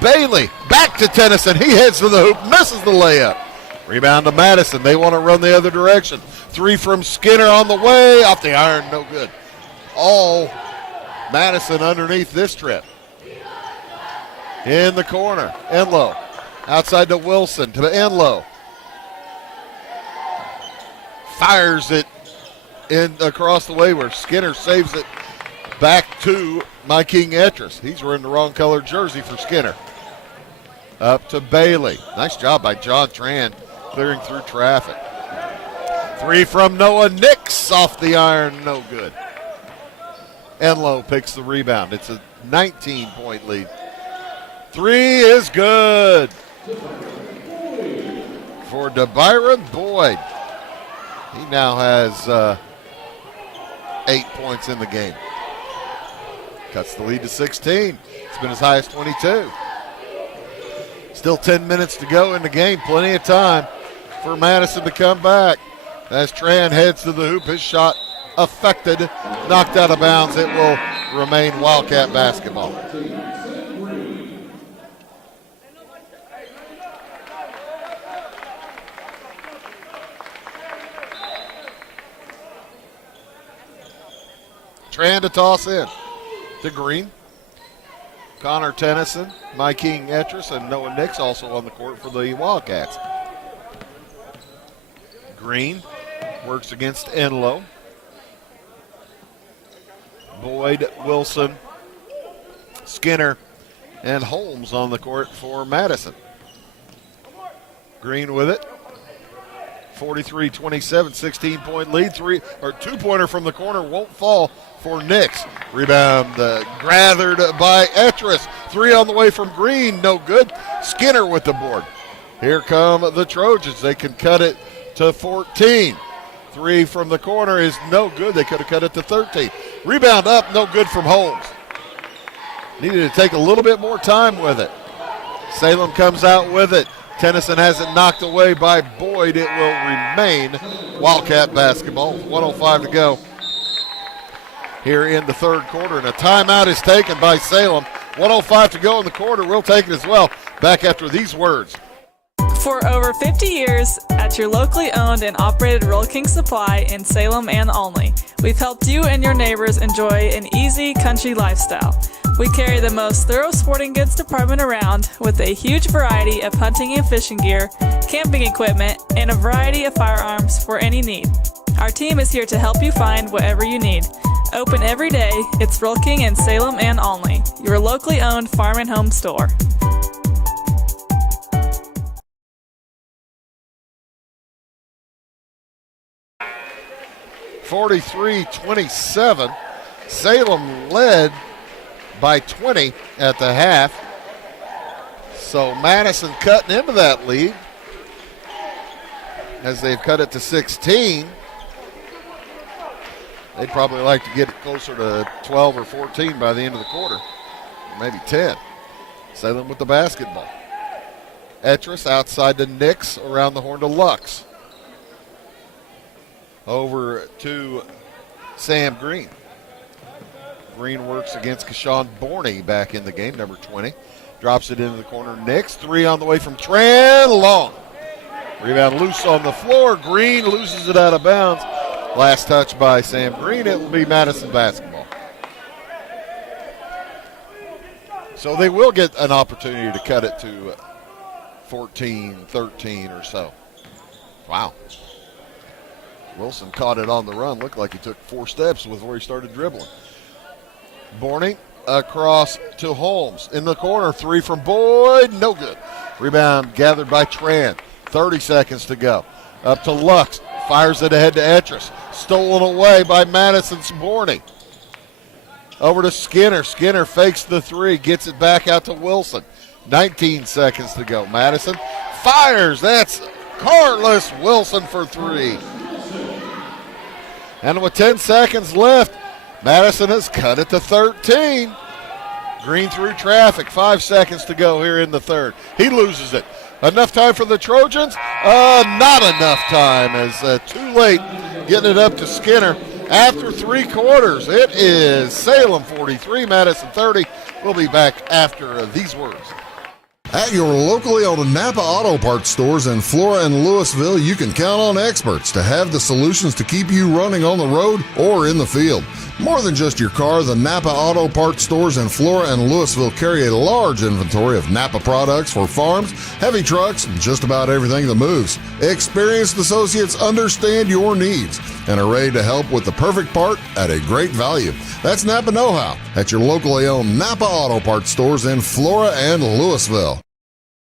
Bailey back to Tennyson. He heads to the hoop, misses the layup. Rebound to Madison. They want to run the other direction. 3 from Skinner on the way. Off the iron, no good. All Madison underneath this trip. In the corner, Enlow. Outside to Wilson, to Enlow. Fires it in across the way where Skinner saves it back to my King Etris. He's wearing the wrong colored jersey for Skinner. Up to Bailey. Nice job by John Tran clearing through traffic. 3 from Noah Nix off the iron, no good. Enlow picks the rebound. It's a 19-point lead. 3 is good for DeByron Boyd. He now has 8 points in the game. Cuts the lead to 16. It's been as high as 22. Still 10 minutes to go in the game. Plenty of time for Madison to come back. As Tran heads to the hoop, his shot affected, knocked out of bounds. It will remain Wildcat basketball. Tran to toss in to Green. Connor Tennyson, My King Etris, and Noah Nix also on the court for the Wildcats. Green works against Enlow. Boyd, Wilson, Skinner, and Holmes on the court for Madison. Green with it. 43-27, 16-point lead. 2-pointer from the corner won't fall for Nix. Rebound gathered by Etris. 3 on the way from Green, no good. Skinner with the board. Here come the Trojans. They can cut it to 14. 3 from the corner is no good. They could have cut it to 13. Rebound up, no good from Holmes. Needed to take a little bit more time with it. Salem comes out with it. Tennyson has it knocked away by Boyd. It will remain Wildcat basketball. 1:05 to go here in the third quarter. And a timeout is taken by Salem. 1:05 to go in the quarter. We'll take it as well. Back after these words. For over 50 years, at your locally owned and operated Roll King Supply in Salem and Olney, we've helped you and your neighbors enjoy an easy country lifestyle. We carry the most thorough sporting goods department around with a huge variety of hunting and fishing gear, camping equipment, and a variety of firearms for any need. Our team is here to help you find whatever you need. Open every day, it's Roll King in Salem and Olney, your locally owned farm and home store. (43-27). Salem led by 20 at the half. So Madison cutting into that lead as they've cut it to 16. They'd probably like to get it closer to 12 or 14 by the end of the quarter, or maybe 10. Salem with the basketball. Etris outside to Nix, around the horn to Lux. Over to Sam Green. Green works against Kashawn Borney back in the game, number 20. Drops it into the corner. Nix, 3 on the way from Tran. Long. Rebound loose on the floor. Green loses it out of bounds. Last touch by Sam Green. It will be Madison basketball. So they will get an opportunity to cut it to 14, 13 or so. Wow. Wilson caught it on the run. Looked like he took 4 steps before he started dribbling. Borney across to Holmes. In the corner, 3 from Boyd. No good. Rebound gathered by Tran. 30 seconds to go. Up to Lux. Fires it ahead to Etris. Stolen away by Madison's Borney. Over to Skinner. Skinner fakes the 3. Gets it back out to Wilson. 19 seconds to go. Madison fires. That's Carlos Wilson for 3. And with 10 seconds left, Madison has cut it to 13. Green through traffic. 5 seconds to go here in the third. He loses it. Enough time for the Trojans? Not enough time, as too late getting it up to Skinner. After 3 quarters, it is Salem 43, Madison 30. We'll be back after these words. At your locally owned Napa Auto Parts stores in Flora and Louisville, you can count on experts to have the solutions to keep you running on the road or in the field. More than just your car, the Napa Auto Parts stores in Flora and Louisville carry a large inventory of Napa products for farms, heavy trucks, and just about everything that moves. Experienced associates understand your needs and are ready to help with the perfect part at a great value. That's Napa Know-How at your locally owned Napa Auto Parts stores in Flora and Louisville.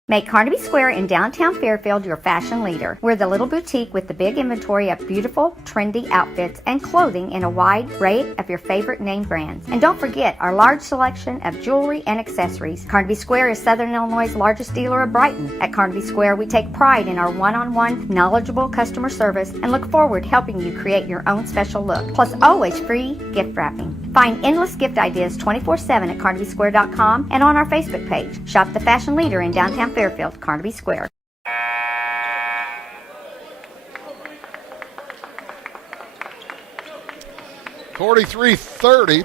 Make Carnaby Square in downtown Fairfield your fashion leader. We're the little boutique with the big inventory of beautiful, trendy outfits and clothing in a wide array of your favorite name brands. And don't forget our large selection of jewelry and accessories. Carnaby Square is Southern Illinois' largest dealer of Brighton. At Carnaby Square, we take pride in our one-on-one, knowledgeable customer service and look forward to helping you create your own special look. Plus, always free gift wrapping. Find endless gift ideas 24/7 at CarnabySquare.com and on our Facebook page. Shop the fashion leader in downtown Fairfield, Carnaby Square. (43-30)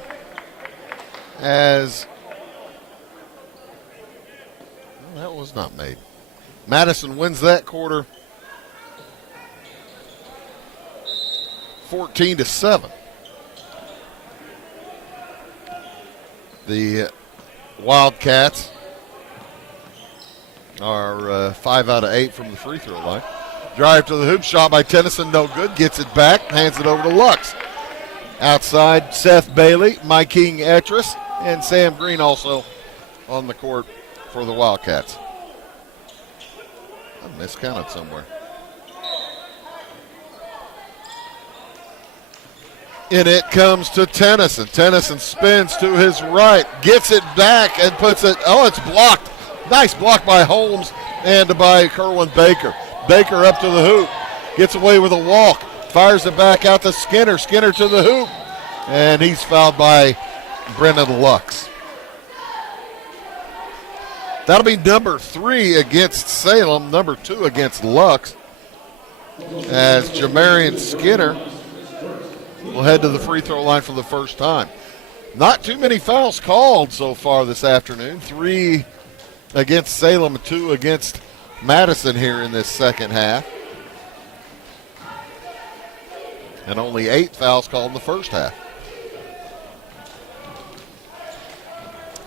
as that was not made. Madison wins that quarter 14-7. The Wildcats are 5 out of 8 from the free throw line. Drive to the hoop, shot by Tennyson, no good. Gets it back, hands it over to Lux. Outside, Seth Bailey, Mike King Etris, and Sam Green also on the court for the Wildcats. I miscounted somewhere. And it comes to Tennyson. Tennyson spins to his right, gets it back and puts it, it's blocked. Nice block by Holmes and by Kerwin Baker. Baker up to the hoop, gets away with a walk, fires it back out to Skinner. Skinner to the hoop, and he's fouled by Brennan Lux. That'll be number 3 against Salem, number 2 against Lux, as Jamarian Skinner will head to the free throw line for the first time. Not too many fouls called so far this afternoon. 3 against Salem, 2 against Madison here in this second half. And only 8 fouls called in the first half.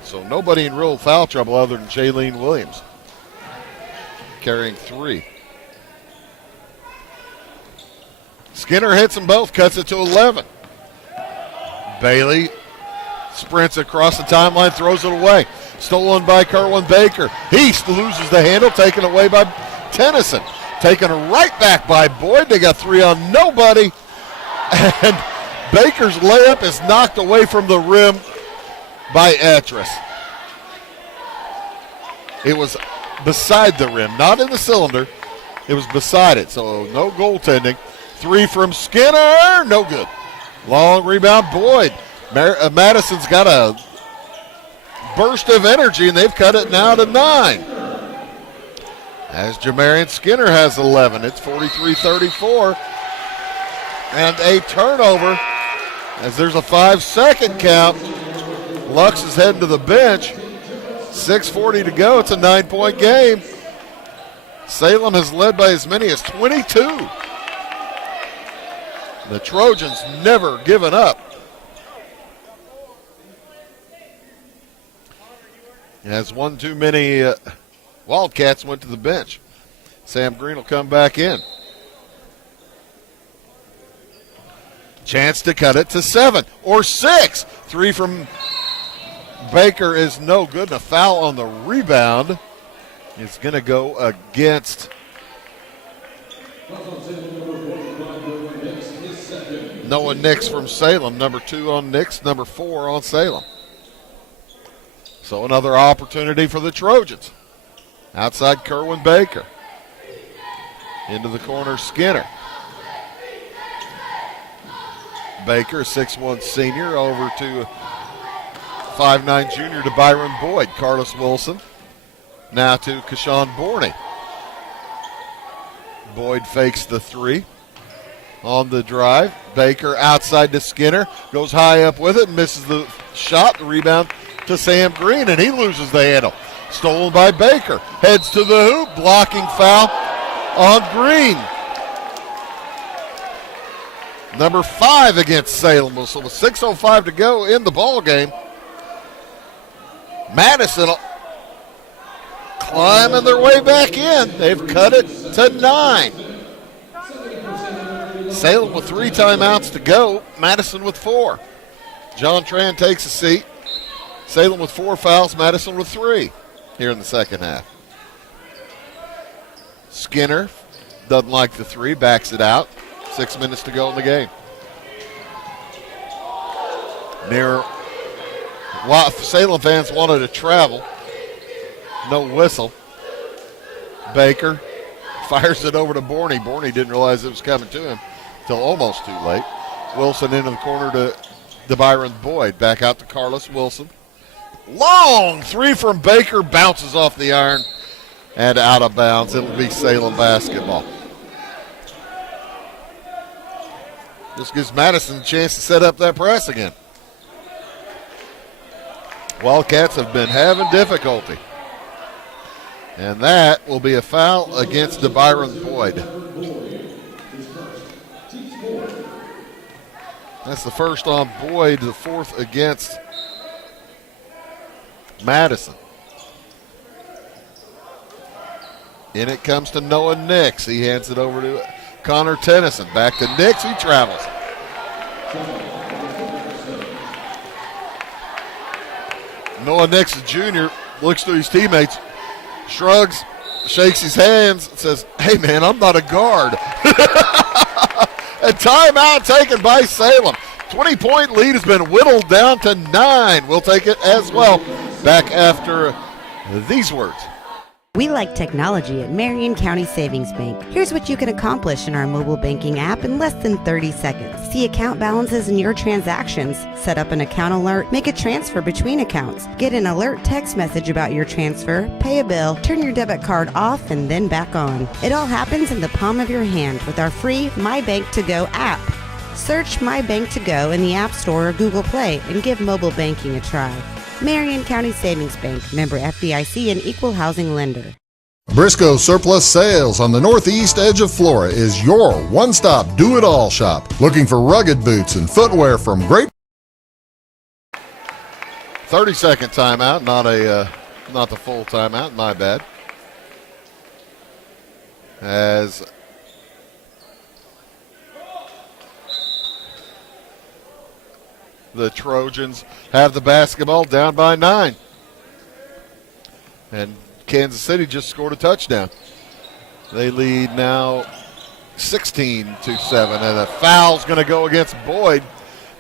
So nobody in real foul trouble other than Jaylene Williams, carrying 3. Skinner hits them both, cuts it to 11. Bailey sprints across the timeline, throws it away. Stolen by Kerwin Baker. He loses the handle, taken away by Tennyson. Taken right back by Boyd. They got 3 on nobody. And Baker's layup is knocked away from the rim by Etris. It was beside the rim, not in the cylinder. It was beside it, so no goaltending. 3 from Skinner, no good. Long rebound, Boyd. Madison's got a burst of energy, and they've cut it now to 9. As Jamarian Skinner has 11. It's 43-34. And a turnover as there's a 5-second count. Lux is heading to the bench. 6:40 to go. It's a 9-point game. Salem has led by as many as 22. The Trojans never given up. As one too many Wildcats went to the bench. Sam Green will come back in. Chance to cut it to 7 or 6. 3 from Baker is no good. And a foul on the rebound is going to go against Noah Nix from Salem. Number 2 on Nix, number 4 on Salem. So another opportunity for the Trojans. Outside Kerwin Baker. Into the corner, Skinner. Baker, 6'1" senior, over to 5'9" junior to Byron Boyd. Carlos Wilson now to Kashawn Borney. Boyd fakes the 3 on the drive. Baker outside to Skinner, goes high up with it, misses the shot. The rebound to Sam Green, and he loses the handle. Stolen by Baker. Heads to the hoop. Blocking foul on Green. Number 5 against Salem. So with 6:05 to go in the ball game. Madison climbing their way back in. They've cut it to 9. Salem with 3 timeouts to go. Madison with 4. John Tran takes a seat. Salem with 4 fouls. Madison with 3 here in the second half. Skinner doesn't like the 3. Backs it out. 6 minutes to go in the game. Salem fans wanted to travel. No whistle. Baker fires it over to Borney. Borney didn't realize it was coming to him until almost too late. Wilson into the corner to Byron Boyd. Back out to Carlos Wilson. Long 3 from Baker. Bounces off the iron and out of bounds. It'll be Salem basketball. This gives Madison a chance to set up that press again. Wildcats have been having difficulty. And that will be a foul against DeByron Boyd. That's the first on Boyd, the 4th against Madison. In it comes to Noah Nix. He hands it over to Connor Tennyson. Back to Nix. He travels. Noah Nix, a junior, looks to his teammates, shrugs, shakes his hands, and says, "Hey, man, I'm not a guard." A timeout taken by Salem. 20-point lead has been whittled down to 9. We'll take it as well. Back after these words. We like technology at Marion County Savings Bank. Here's what you can accomplish in our mobile banking app in less than 30 seconds. See account balances in your transactions, set up an account alert, make a transfer between accounts, get an alert text message about your transfer, pay a bill, turn your debit card off and then back on. It all happens in the palm of your hand with our free My Bank to Go app. Search My Bank to Go in the App Store or Google Play and give mobile banking a try. Marion County Savings Bank, member FDIC and equal housing lender. Briscoe Surplus Sales on the northeast edge of Flora is your one-stop do-it-all shop. Looking for rugged boots and footwear from great 30-second timeout, not the full timeout, my bad. As the Trojans have the basketball down by 9. And Kansas City just scored a touchdown. They lead now 16-7, and a foul's going to go against Boyd.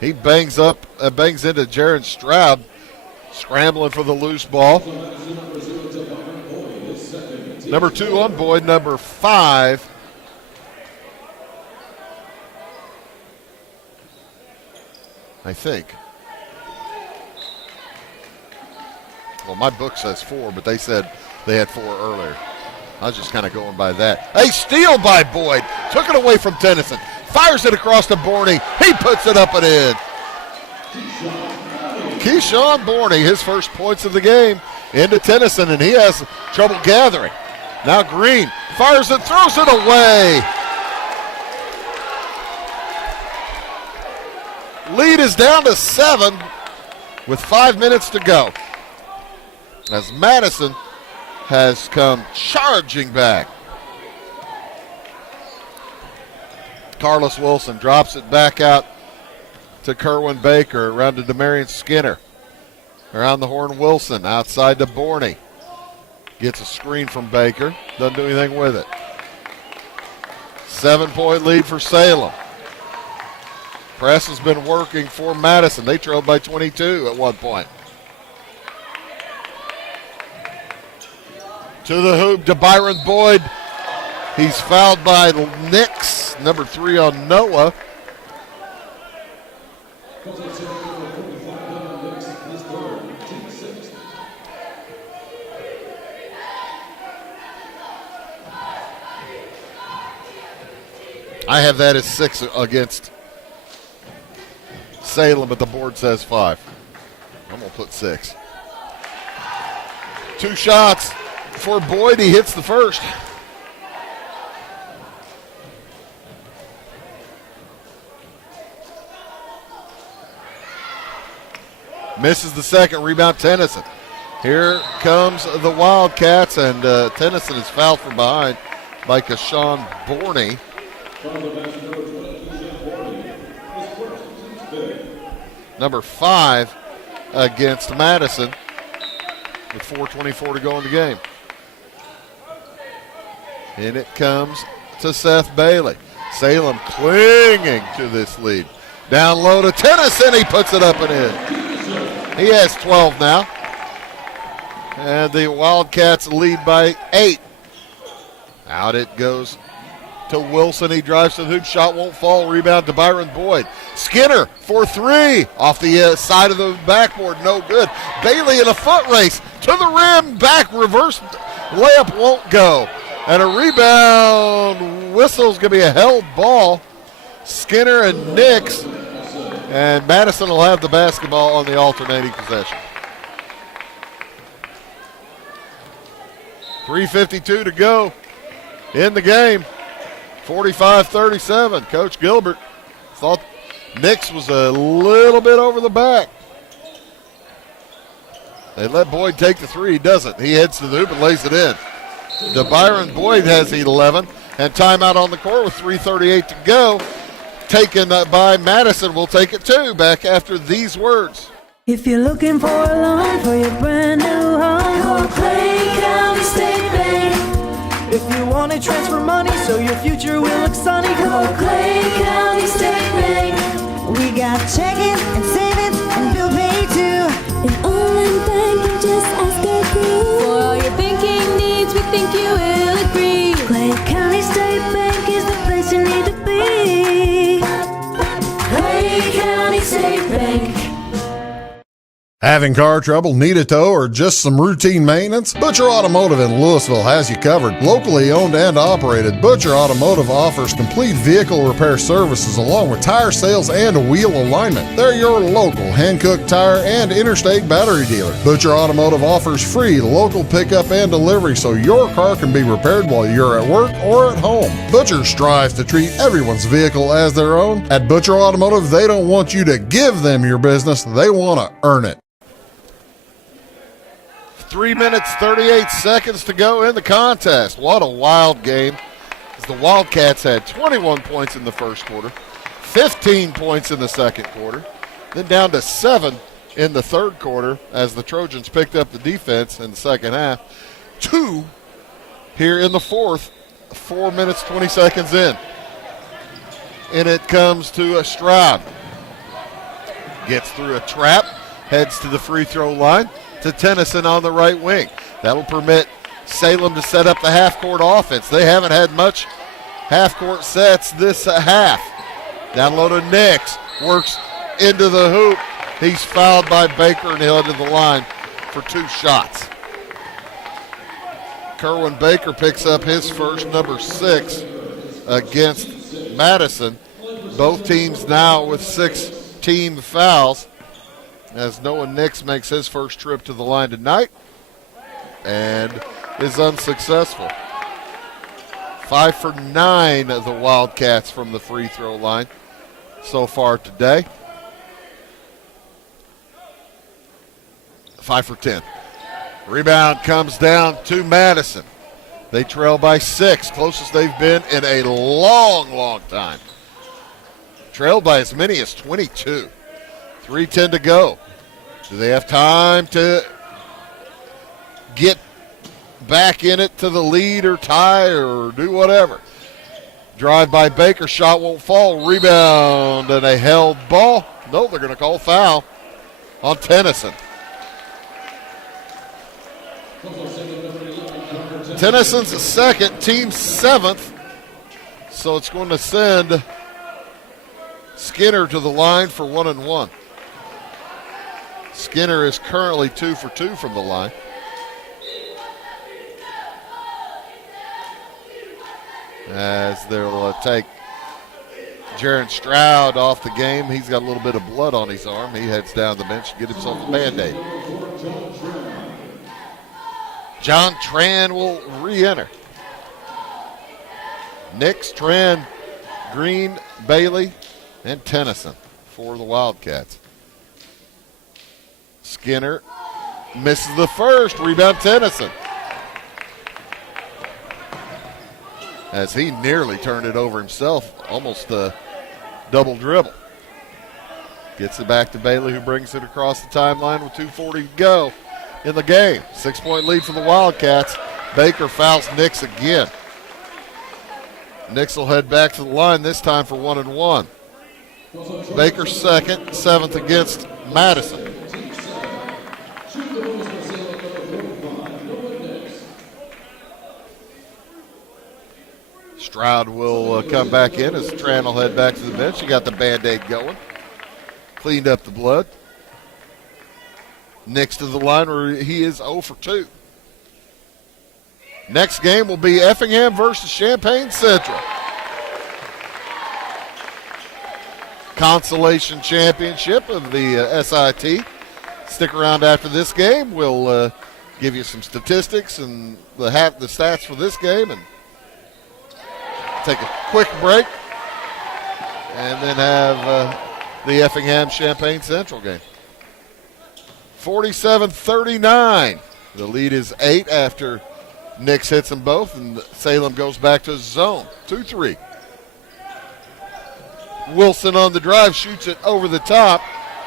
He bangs into Jaron Stroud, scrambling for the loose ball. Number 2 on Boyd, number 5. I think. Well, my book says 4, but they said they had 4 earlier. I was just kind of going by that. A steal by Boyd. Took it away from Tennyson. Fires it across to Borney. He puts it up and in. Keyshawn Borney, his first points of the game, into Tennyson, and he has trouble gathering. Now Green fires it, throws it away. Lead is down to 7 with 5 minutes to go, as Madison has come charging back. Carlos Wilson drops it back out to Kerwin Baker, around to Demarion Skinner. Around the horn, Wilson, outside to Borney. Gets a screen from Baker, doesn't do anything with it. 7-point lead for Salem. Press has been working for Madison. They trailed by 22 at one point. To the hoop, to Byron Boyd. He's fouled by Nix, number 3 on Noah. I have that as 6 against Salem, but the board says 5. I'm going to put 6. 2 shots for Boyd. He hits the first. Misses the second. Rebound, Tennyson. Here comes the Wildcats, and Tennyson is fouled from behind by Kashawn Borney. Number 5 against Madison with 4:24 to go in the game. And it comes to Seth Bailey. Salem clinging to this lead. Down low to Tennyson. He puts it up and in. He has 12 now. And the Wildcats lead by 8. Out it goes to Wilson. He drives to the hoop. Shot won't fall. Rebound to Byron Boyd. Skinner for 3 off the side of the backboard. No good. Bailey in a foot race to the rim. Back reverse layup won't go. And a rebound whistle's going to be a held ball. Skinner and Nix. And Madison will have the basketball on the alternating possession. 3:52 to go in the game. 45-37. Coach Gilbert thought Nix was a little bit over the back. They let Boyd take the 3. He doesn't. He heads to the hoop and lays it in. DeByron Boyd has 11. And timeout on the court with 3:38 to go. Taken by Madison. We'll take it 2 back after these words. If you're looking for a loan for your brand new home, call Clay County State Bank. If you want to transfer money so your future will look sunny, call Clay County State Bank. We got checking and savings and bill pay too. An online banking, just ask our crew. For all your banking needs, we think you will agree. Clay County State Bank is the place you need to be. Clay County State Bank. Having car trouble, need a tow, or just some routine maintenance? Butcher Automotive in Louisville has you covered. Locally owned and operated, Butcher Automotive offers complete vehicle repair services along with tire sales and wheel alignment. They're your local Hankook tire and interstate battery dealer. Butcher Automotive offers free local pickup and delivery so your car can be repaired while you're at work or at home. Butcher strives to treat everyone's vehicle as their own. At Butcher Automotive, they don't want you to give them your business, they want to earn it. 3 minutes, 38 seconds to go in the contest. What a wild game. As the Wildcats had 21 points in the first quarter, 15 points in the second quarter, then down to 7 in the third quarter as the Trojans picked up the defense in the second half. 2 here in the fourth, 4 minutes, 20 seconds in. And it comes to Stroud. Gets through a trap, heads to the free throw line. To Tennyson on the right wing. That'll permit Salem to set up the half-court offense. They haven't had much half-court sets this half. Down low to Nix. Works into the hoop. He's fouled by Baker and he'll head to the line for 2 shots. Kerwin Baker picks up his first, number 6, against Madison. Both teams now with 6 team fouls. As Noah Nix makes his first trip to the line tonight and is unsuccessful. 5 for 9 of the Wildcats from the free throw line so far today. 5 for 10. Rebound comes down to Madison. They trail by 6, closest they've been in a long, long time. Trailed by as many as 22. 3:10 to go. Do they have time to get back in it to the lead or tie or do whatever? Drive by Baker, shot won't fall. Rebound and a held ball. No, they're going to call foul on Tennyson. Tennyson's second, team 7th. So it's going to send Skinner to the line for 1 and 1. Skinner is currently 2 for 2 from the line. As they'll take Jaron Stroud off the game. He's got a little bit of blood on his arm. He heads down the bench to get himself a Band-Aid. John Tran will re-enter. Nix, Tran, Green, Bailey, and Tennyson for the Wildcats. Skinner misses the first. Rebound Tennyson. As he nearly turned it over himself, almost a double dribble. Gets it back to Bailey, who brings it across the timeline with 2:40 to go in the game. 6-point lead for the Wildcats. Baker fouls Nix again. Nix will head back to the line this time for 1-1. Baker second, 7th against Madison. Stroud will come back in as Tran will head back to the bench. He got the Band-Aid going. Cleaned up the blood. Next to the line where he is 0 for 2. Next game will be Effingham versus Champaign Central. Consolation championship of the SIT. Stick around after this game. We'll give you some statistics and the stats for this game and take a quick break and then have the Effingham Champaign Central game. 47-39. The lead is 8 after Nix hits them both, and Salem goes back to his zone. 2-3. Wilson on the drive, shoots it over the top.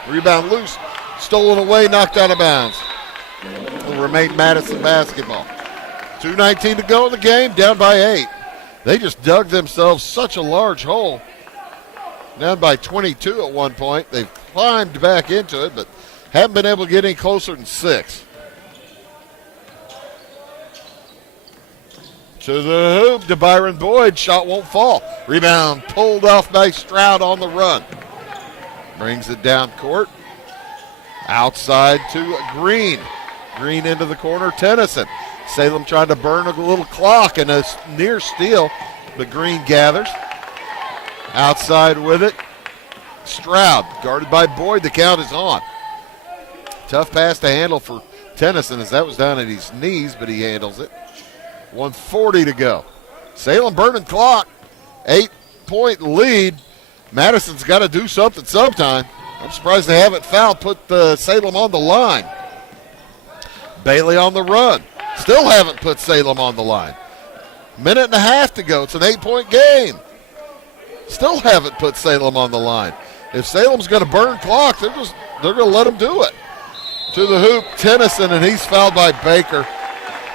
Rebound loose, stolen away, knocked out of bounds. Will remain Madison basketball. 2:19 to go in the game, down by 8. They just dug themselves such a large hole. Down by 22 at one point. They've climbed back into it, but haven't been able to get any closer than 6. To the hoop, to Byron Boyd. Shot won't fall. Rebound pulled off by Stroud on the run. Brings it down court. Outside to Green. Green into the corner, Tennyson. Salem trying to burn a little clock and a near steal, but Green gathers. Outside with it, Stroud, guarded by Boyd. The count is on. Tough pass to handle for Tennyson as that was down at his knees, but he handles it. 1:40 to go. Salem burning clock. 8-point lead. Madison's got to do something sometime. I'm surprised they haven't fouled, put Salem on the line. Bailey on the run. Still haven't put Salem on the line. Minute and a half to go. It's an 8-point game. Still haven't put Salem on the line. If Salem's going to burn clock, they're going to let them do it. To the hoop, Tennyson, and he's fouled by Baker.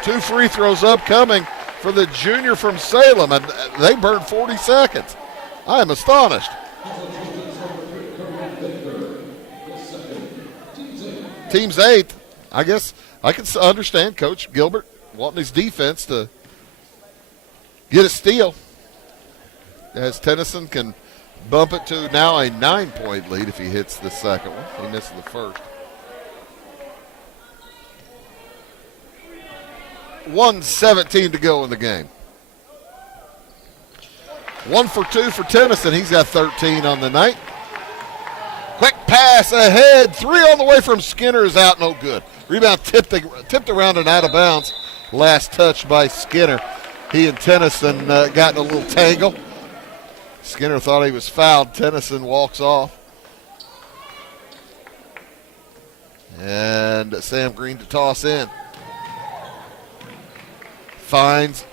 2 free throws upcoming for the junior from Salem, and they burned 40 seconds. I am astonished. Team's 8th. I guess I can understand Coach Gilbert wanting his defense to get a steal, as Tennyson can bump it to now a 9-point lead if he hits the second one. He missed the first. 1:17 to go in the game. 1 for 2 for Tennyson. He's got 13 on the night. Quick pass ahead. 3 on the way from Skinner is out, no good. Rebound tipped around and out of bounds. Last touch by Skinner. He and Tennyson got in a little tangle. Skinner thought he was fouled. Tennyson walks off. And Sam Green to toss in. Finds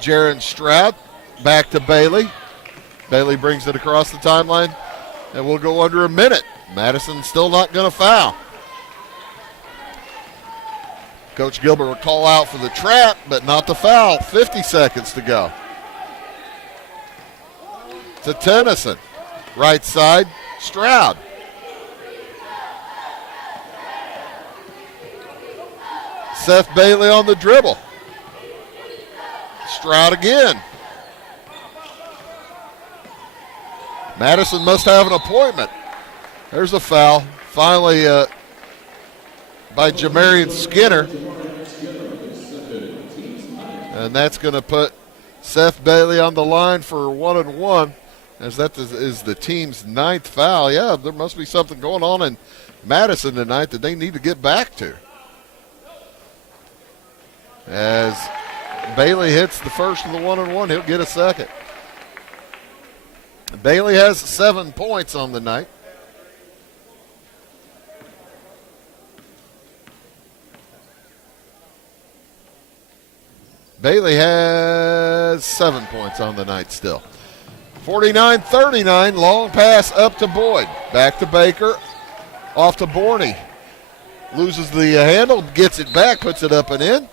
Jaron Stroud. Back to Bailey. Bailey brings it across the timeline. And we'll go under a minute. Madison still not going to foul. Coach Gilbert will call out for the trap, but not the foul. 50 seconds to go. To Tennyson. Right side, Stroud. Seth Bailey on the dribble. Stroud again. Madison must have an appointment. There's a foul. Finally by Jamarian Skinner. And that's going to put Seth Bailey on the line for 1-1, as that is the team's 9th foul. Yeah, there must be something going on in Madison tonight that they need to get back to. As Bailey hits the first of the 1-and-1, he'll get a second. Bailey has 7 points on the night. Bailey has 7 points on the night still. 49-39, long pass up to Boyd. Back to Baker, off to Borney. Loses the handle, gets it back, puts it up and in.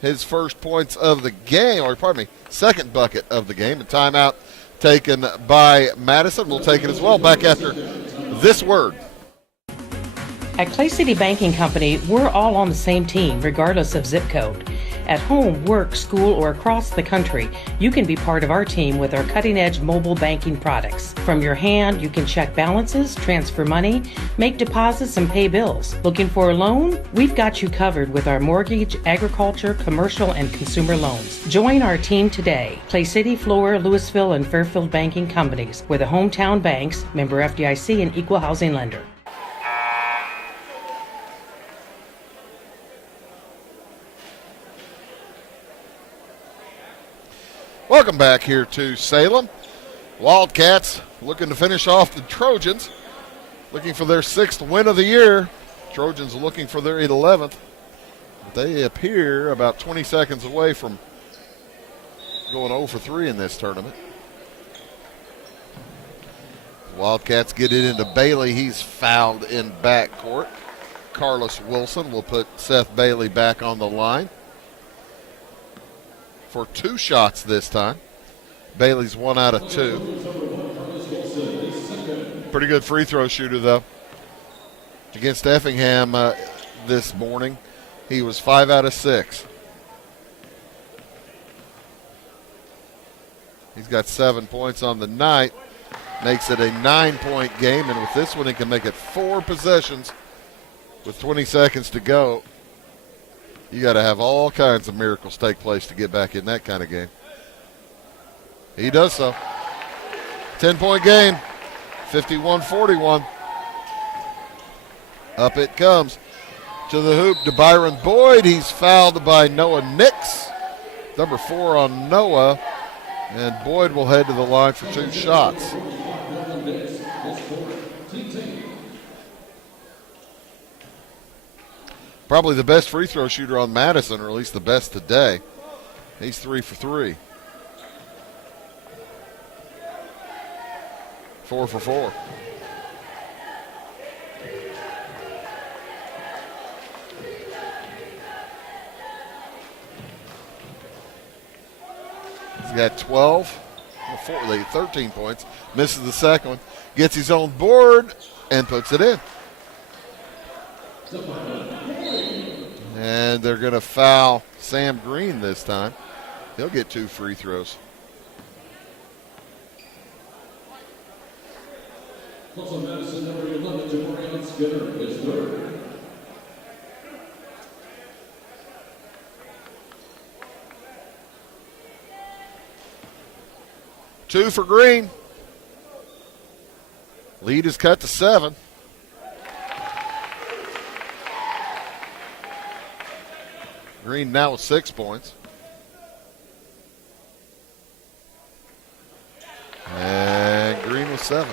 His first points of the game, or pardon me, second bucket of the game. A timeout taken by Madison. We'll take it as well back after this word. At Clay City Banking Company, we're all on the same team, regardless of zip code. At home, work, school, or across the country, you can be part of our team with our cutting-edge mobile banking products. From your hand, you can check balances, transfer money, make deposits, and pay bills. Looking for a loan? We've got you covered with our mortgage, agriculture, commercial, and consumer loans. Join our team today. Clay City, Flora, Louisville, and Fairfield Banking Companies. We're the hometown banks, member FDIC, and equal housing lender. Welcome back here to Salem. Wildcats looking to finish off the Trojans, looking for their 6th win of the year. Trojans looking for their 11th. They appear about 20 seconds away from going 0 for 3 in this tournament. Wildcats get it into Bailey. He's fouled in backcourt. Carlos Wilson will put Seth Bailey back on the line for 2 shots this time. Bailey's 1 out of 2. Pretty good free throw shooter, though. Against Effingham this morning, he was 5 out of 6. He's got 7 points on the night. Makes it a 9-point game, and with this one, he can make it 4 possessions with 20 seconds to go. You got to have all kinds of miracles take place to get back in that kind of game. He does so. 10-point game, 51-41. Up it comes to the hoop to Byron Boyd. He's fouled by Noah Nix. Number 4 on Noah. And Boyd will head to the line for 2 shots. Probably the best free throw shooter on Madison, or at least the best today. He's 3 for 3. 4 for 4. He's got 12, 13 points. Misses the second one. Gets his own board and puts it in. And they're going to foul Sam Green this time. He'll get 2 free throws. Also Madison, number 11, Jamarian Skinner is third. Two for Green. Lead is cut to 7. Green now with 6 points. And Green with 7.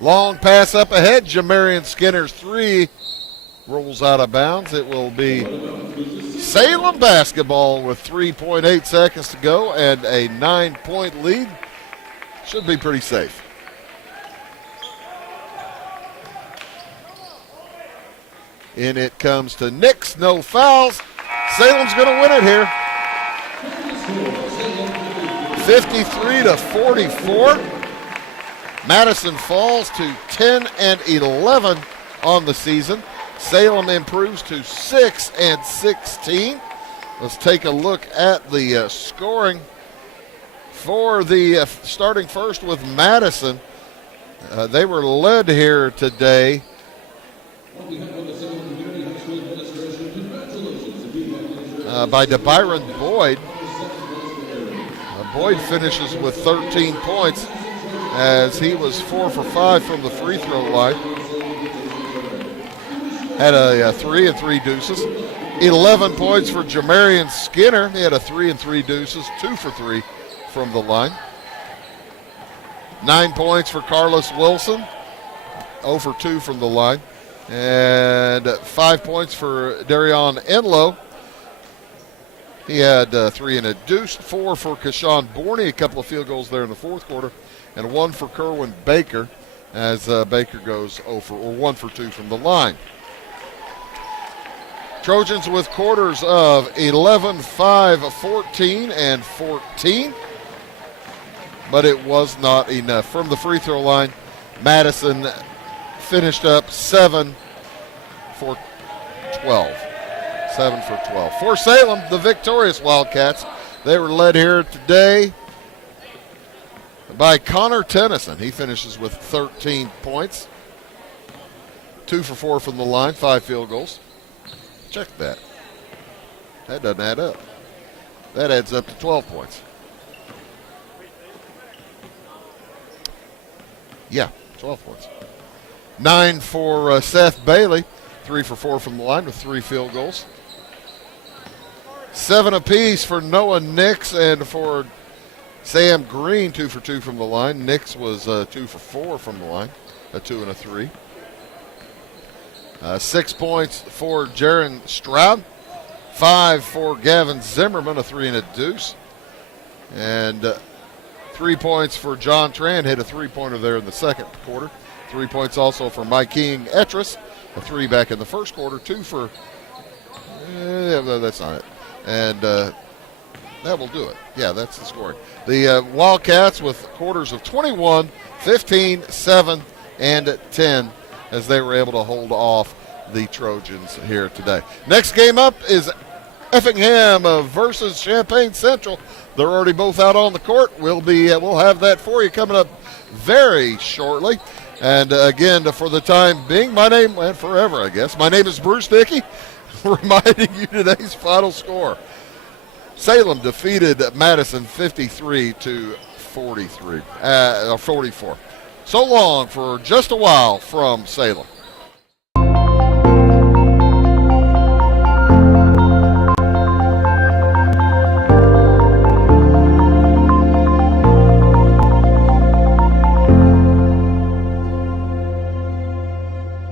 Long pass up ahead. Jamarian Skinner's 3 rolls out of bounds. It will be Salem basketball with 3.8 seconds to go and a 9-point lead. Should be pretty safe. In it comes to Nix. No fouls. Salem's going to win it here. 53-44. Madison falls to 10-11 on the season. Salem improves to 6-16. Let's take a look at the scoring for the starting first with Madison. They were led here today by DeByron Boyd. Boyd finishes with 13 points as he was 4 for 5 from the free throw line. had a 3 and 3 deuces. 11 points for Jamarian Skinner. He had a 3 and 3 deuces, 2 for 3 from the line. 9 points for Carlos Wilson, 0 for 2 from the line. And 5 points for Darion Enlow. He had 3 and a deuce, 4 for Kashawn Borney, a couple of field goals there in the fourth quarter, and 1 for Kerwin Baker, as Baker goes 1 for 2 from the line. Trojans with quarters of 11, 5, 14, and 14, but it was not enough. From the free throw line, Madison finished up 7 for 12. 7 for 12. For Salem, the victorious Wildcats, they were led here today by Connor Tennyson. He finishes with 13 points. 2 for 4 from the line, 5 field goals. Check that. That doesn't add up. That adds up to 12 points. Yeah, 12 points. 9 for Seth Bailey. 3 for 4 from the line with 3 field goals. 7 apiece for Noah Nix and for Sam Green, 2 for 2 from the line. Nix was 2 for 4 from the line, a 2 and a 3. 6 points for Jaron Stroud. 5 for Gavin Zimmerman, a 3 and a deuce. And 3 points for John Tran, hit a 3-pointer there in the second quarter. 3 points also for Mike King Etris, a 3 back in the first quarter. 2 for, that's not it. And that will do it. Yeah, that's the scoring. The Wildcats with quarters of 21, 15, 7, and 10 as they were able to hold off the Trojans here today. Next game up is Effingham versus Champaign Central. They're already both out on the court. We'll have that for you coming up very shortly. And again, for the time being, and forever, I guess, my name is Bruce Dickey, reminding you today's final score. Salem defeated Madison 53-44. So long for just a while from Salem.